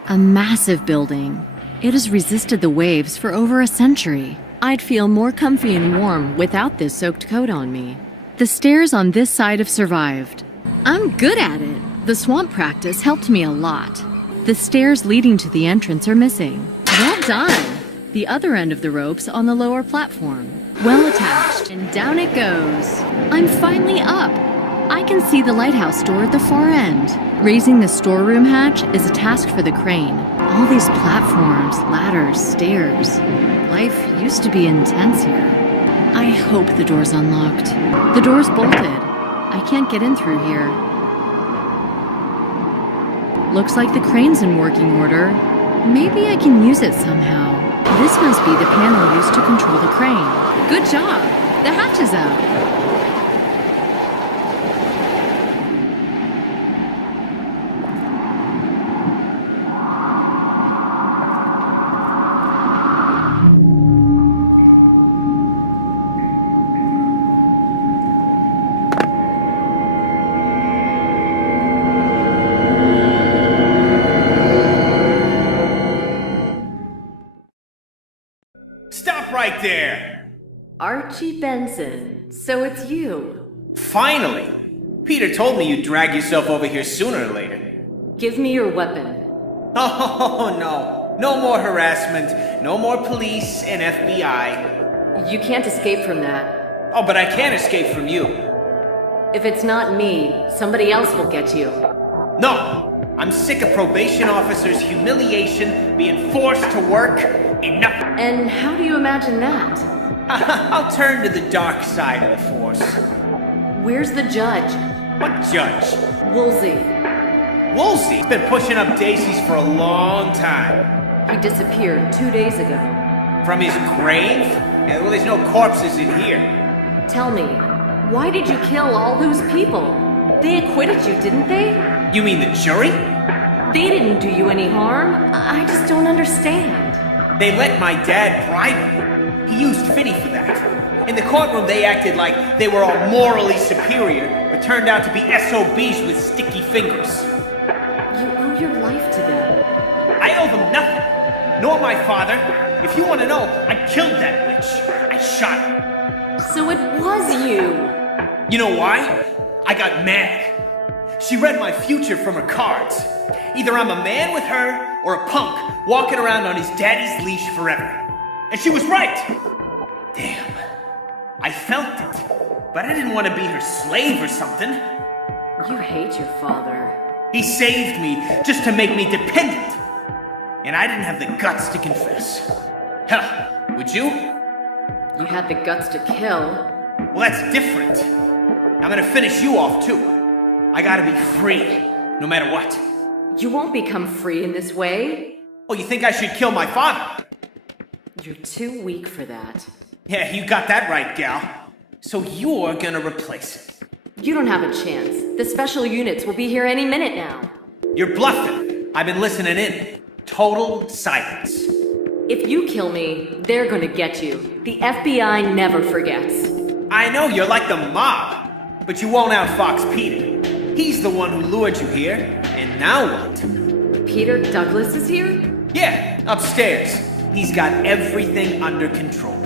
A massive building. It has resisted the waves for over a century. I'd feel more comfy and warm without this soaked coat on me. The stairs on this side have survived. I'm good at it. The swamp practice helped me a lot. The stairs leading to the entrance are missing. Well done! The other end of the rope's on the lower platform. Well attached, and down it goes. I'm finally up. I can see the lighthouse door at the far end. Raising the storeroom hatch is a task for the crane. All these platforms, ladders, stairs. Life used to be intense here. I hope the door's unlocked. The door's bolted. I can't get in through here. Looks like the crane's in working order. Maybe I can use it somehow. This must be the panel used to control the crane. Good job! The hatch is up. Right there! Archie Benson, so it's you. Finally! Peter told me you'd drag yourself over here sooner or later. Give me your weapon. Oh, no. No more harassment, no more police and FBI. You can't escape from that. Oh, but I can't escape from you. If it's not me, somebody else will get you. No! I'm sick of probation officers' humiliation, being forced to work. Enough! And how do you imagine that? I'll turn to the dark side of the force. Where's the judge? What judge? Woolsey. Woolsey's been pushing up daisies for a long time. He disappeared 2 days ago. From his grave? Yeah, well, there's no corpses in here. Tell me, why did you kill all those people? They acquitted you, didn't they? You mean the jury? They didn't do you any harm. I just don't understand. They let my dad bribe me. He used Finney for that. In the courtroom, they acted like they were all morally superior, but turned out to be SOBs with sticky fingers. You owe your life to them. I owe them nothing. Nor my father. If you want to know, I killed that witch. I shot her. So it was you. You know why? I got mad. She read my future from her cards. Either I'm a man with her, or a punk walking around on his daddy's leash forever. And she was right! Damn. I felt it. But I didn't want to be her slave or something. You hate your father. He saved me just to make me dependent. And I didn't have the guts to confess. Hell, would you? You had the guts to kill. Well, that's different. I'm gonna finish you off, too. I gotta be free, no matter what. You won't become free in this way. Oh, you think I should kill my father? You're too weak for that. Yeah, you got that right, gal. So you're gonna replace him. You don't have a chance. The special units will be here any minute now. You're bluffing. I've been listening in. Total silence. If you kill me, they're gonna get you. The FBI never forgets. I know you're like the mob, but you won't outfox Peter. He's the one who lured you here, and now what? Peter Douglas is here? Yeah, upstairs. He's got everything under control.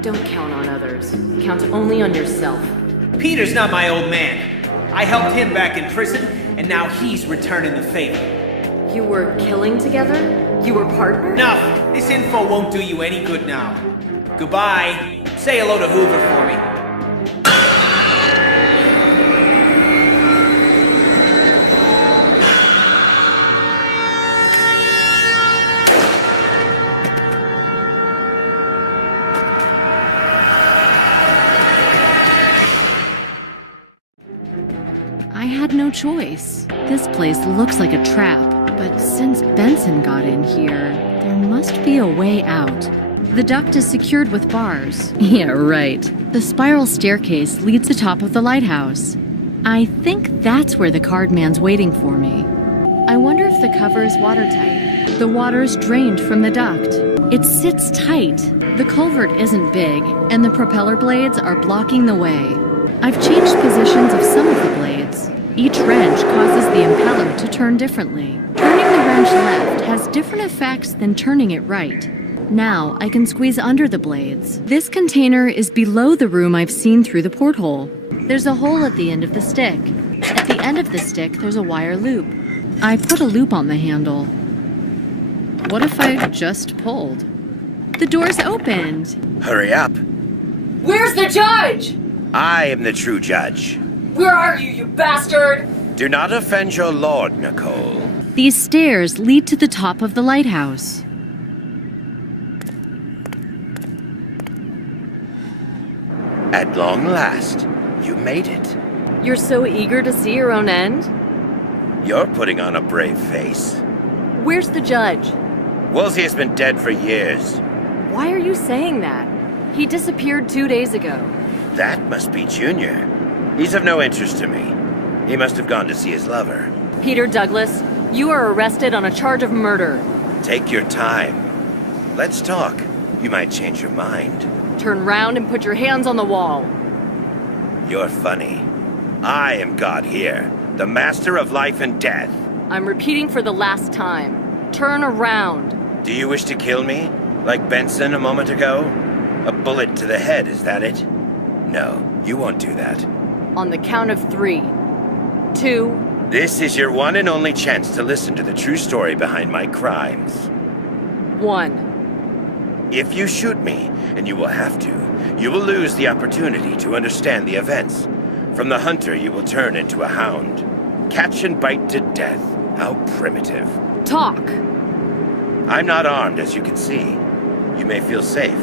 Don't count on others. Count only on yourself. Peter's not my old man. I helped him back in prison, and now he's returning the favor. You were killing together? You were partners? Enough! This info won't do you any good now. Goodbye. Say hello to Hoover for me. I had no choice. This place looks like a trap, but since Benson got in here, there must be a way out. The duct is secured with bars. Yeah, right. The spiral staircase leads to the top of the lighthouse. I think that's where the card man's waiting for me. I wonder if the cover is watertight. The water's drained from the duct. It sits tight. The culvert isn't big, and the propeller blades are blocking the way. I've changed positions of some of the blades. Each wrench causes the impeller to turn differently. Turning the wrench left has different effects than turning it right. Now I can squeeze under the blades. This container is below the room I've seen through the porthole. There's a hole at the end of the stick. At the end of the stick, there's a wire loop. I put a loop on the handle. What if I just pulled? The door's opened. Hurry up. Where's the judge? I am the true judge. Where are you, you bastard? Do not offend your lord, Nicole. These stairs lead to the top of the lighthouse. At long last, you made it. You're so eager to see your own end? You're putting on a brave face. Where's the judge? Woolsey has been dead for years. Why are you saying that? He disappeared 2 days ago. That must be Junior. He's of no interest to me. He must have gone to see his lover. Peter Douglas, you are arrested on a charge of murder. Take your time. Let's talk. You might change your mind. Turn round and put your hands on the wall. You're funny. I am God here, the master of life and death. I'm repeating for the last time. Turn around. Do you wish to kill me, like Benson a moment ago? A bullet to the head, is that it? No, you won't do that. On the count of 3, 2... This is your one and only chance to listen to the true story behind my crimes. 1. If you shoot me, and you will have to, you will lose the opportunity to understand the events. From the hunter, you will turn into a hound. Catch and bite to death. How primitive. Talk! I'm not armed, as you can see. You may feel safe.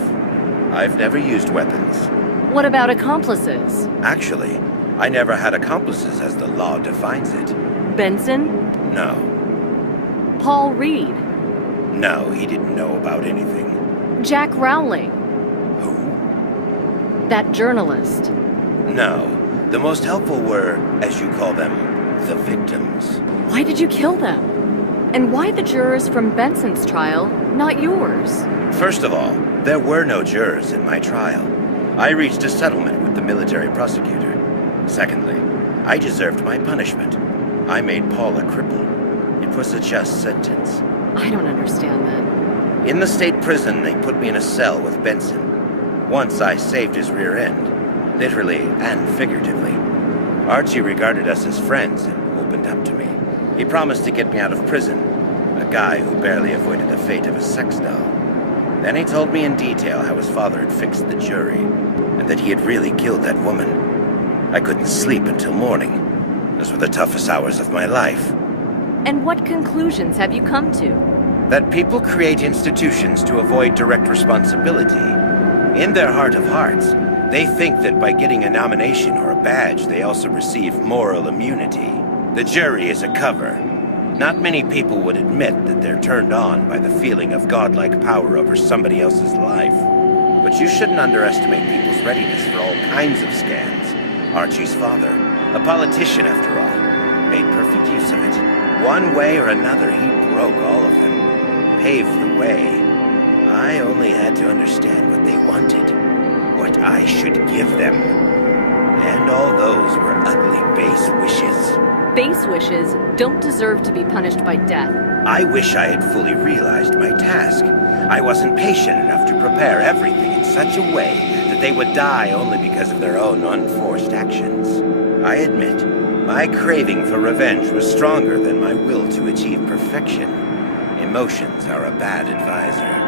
I've never used weapons. What about accomplices? Actually, I never had accomplices as the law defines it. Benson? No. Paul Reed? No, he didn't know about anything. Jack Rowling? Who? That journalist. No. The most helpful were, as you call them, the victims. Why did you kill them? And why the jurors from Benson's trial, not yours? First of all, there were no jurors in my trial. I reached a settlement with the military prosecutor. Secondly, I deserved my punishment. I made Paul a cripple. It was a just sentence. I don't understand that. In the state prison, they put me in a cell with Benson. Once I saved his rear end, literally and figuratively. Archie regarded us as friends and opened up to me. He promised to get me out of prison, a guy who barely avoided the fate of a sex doll. Then he told me in detail how his father had fixed the jury, and that he had really killed that woman. I couldn't sleep until morning. Those were the toughest hours of my life. And what conclusions have you come to? That people create institutions to avoid direct responsibility. In their heart of hearts, they think that by getting a nomination or a badge, they also receive moral immunity. The jury is a cover. Not many people would admit that they're turned on by the feeling of godlike power over somebody else's life. But you shouldn't underestimate people's readiness for all kinds of scams. Archie's father, a politician after all, made perfect use of it. One way or another, he broke all of them, paved the way. I only had to understand what they wanted, what I should give them. And all those were ugly base wishes. Base wishes don't deserve to be punished by death. I wish I had fully realized my task. I wasn't patient enough to prepare everything in such a way that they would die only because of their own unforced actions. I admit, my craving for revenge was stronger than my will to achieve perfection. Emotions are a bad advisor.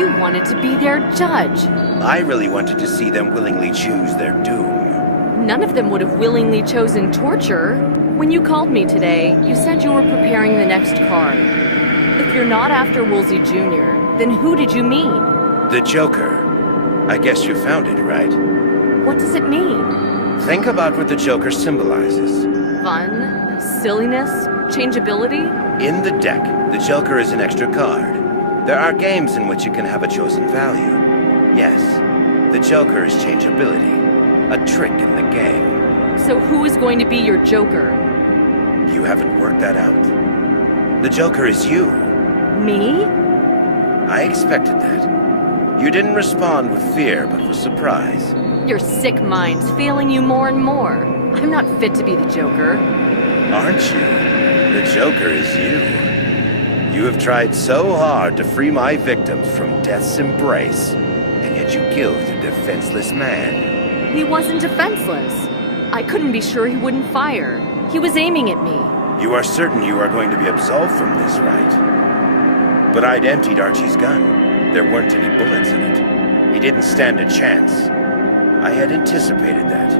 You wanted to be their judge. I really wanted to see them willingly choose their doom. None of them would have willingly chosen torture. When you called me today, you said you were preparing the next card. If you're not after Woolsey Jr., then who did you mean? The Joker. I guess you found it, right? What does it mean? Think about what the Joker symbolizes. Fun? Silliness? Changeability? In the deck, the Joker is an extra card. There are games in which it can have a chosen value. Yes, the Joker is changeability. A trick in the game. So who is going to be your Joker? You haven't worked that out? The Joker is you. Me? I expected that. You didn't respond with fear, but with surprise. Your sick mind's failing you more and more. I'm not fit to be the Joker. Aren't you? The Joker is you. You have tried so hard to free my victims from death's embrace, and yet you killed a defenseless man. He wasn't defenseless. I couldn't be sure he wouldn't fire. He was aiming at me. You are certain you are going to be absolved from this, right? But I'd emptied Archie's gun. There weren't any bullets in it. He didn't stand a chance. I had anticipated that.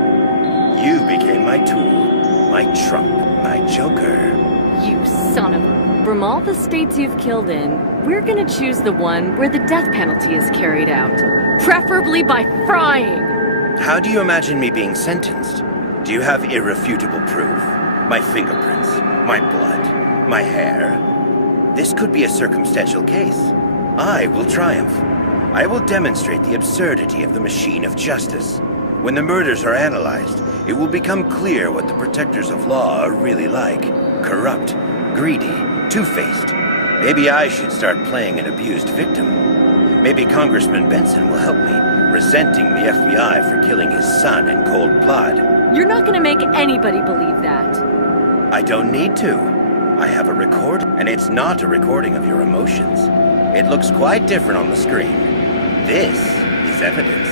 You became my tool, my trump, my Joker. You son of a... From all the states you've killed in, we're gonna choose the one where the death penalty is carried out. Preferably by frying! How do you imagine me being sentenced? Do you have irrefutable proof? My fingerprints, my blood, my hair? This could be a circumstantial case. I will triumph. I will demonstrate the absurdity of the machine of justice. When the murders are analyzed, it will become clear what the protectors of law are really like. Corrupt, greedy, two-faced. Maybe I should start playing an abused victim. Maybe Congressman Benson will help me, resenting the FBI for killing his son in cold blood. You're not gonna make anybody believe that. I don't need to. I have a record, and it's not a recording of your emotions. It looks quite different on the screen. This is evidence.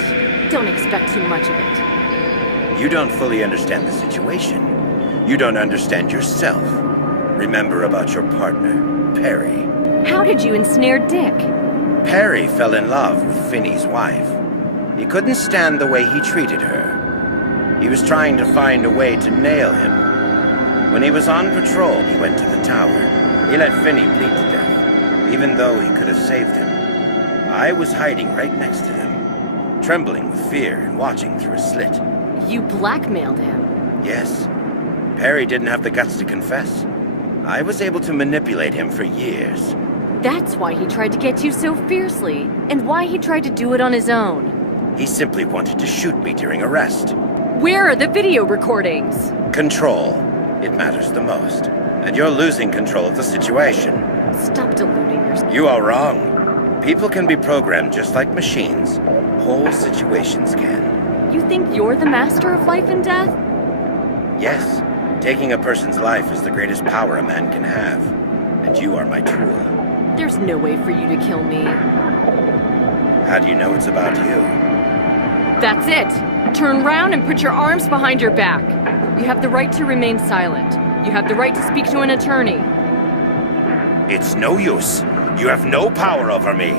Don't expect too much of it. You don't fully understand the situation. You don't understand yourself. Remember about your partner, Perry. How did you ensnare Dick? Perry fell in love with Finney's wife. He couldn't stand the way he treated her. He was trying to find a way to nail him. When he was on patrol, he went to the tower. He let Finney bleed to death, even though he could have saved him. I was hiding right next to him, trembling with fear and watching through a slit. You blackmailed him? Yes. Perry didn't have the guts to confess. I was able to manipulate him for years. That's why he tried to get you so fiercely, and why he tried to do it on his own. He simply wanted to shoot me during arrest. Where are the video recordings? Control. It matters the most. And you're losing control of the situation. Stop deluding yourself. You are wrong. People can be programmed just like machines. Whole situations can. You think you're the master of life and death? Yes. Taking a person's life is the greatest power a man can have. And you are my tool. There's no way for you to kill me. How do you know it's about you? That's it! Turn round and put your arms behind your back. You have the right to remain silent. You have the right to speak to an attorney. It's no use. You have no power over me.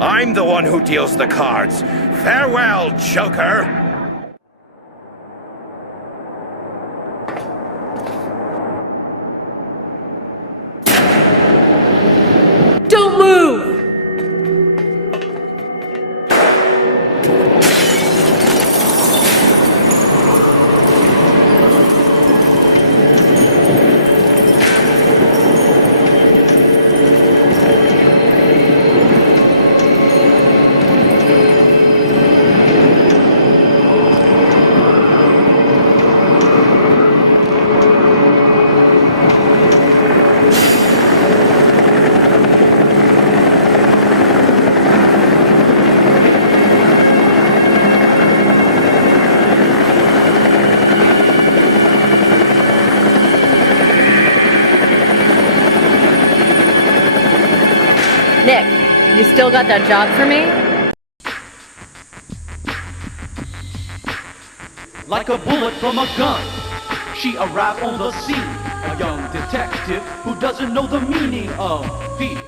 I'm the one who deals the cards. Farewell, Joker! Don't move! Nick, you still got that job for me? Like a bullet from a gun, she arrived on the scene. A young detective who doesn't know the meaning of peace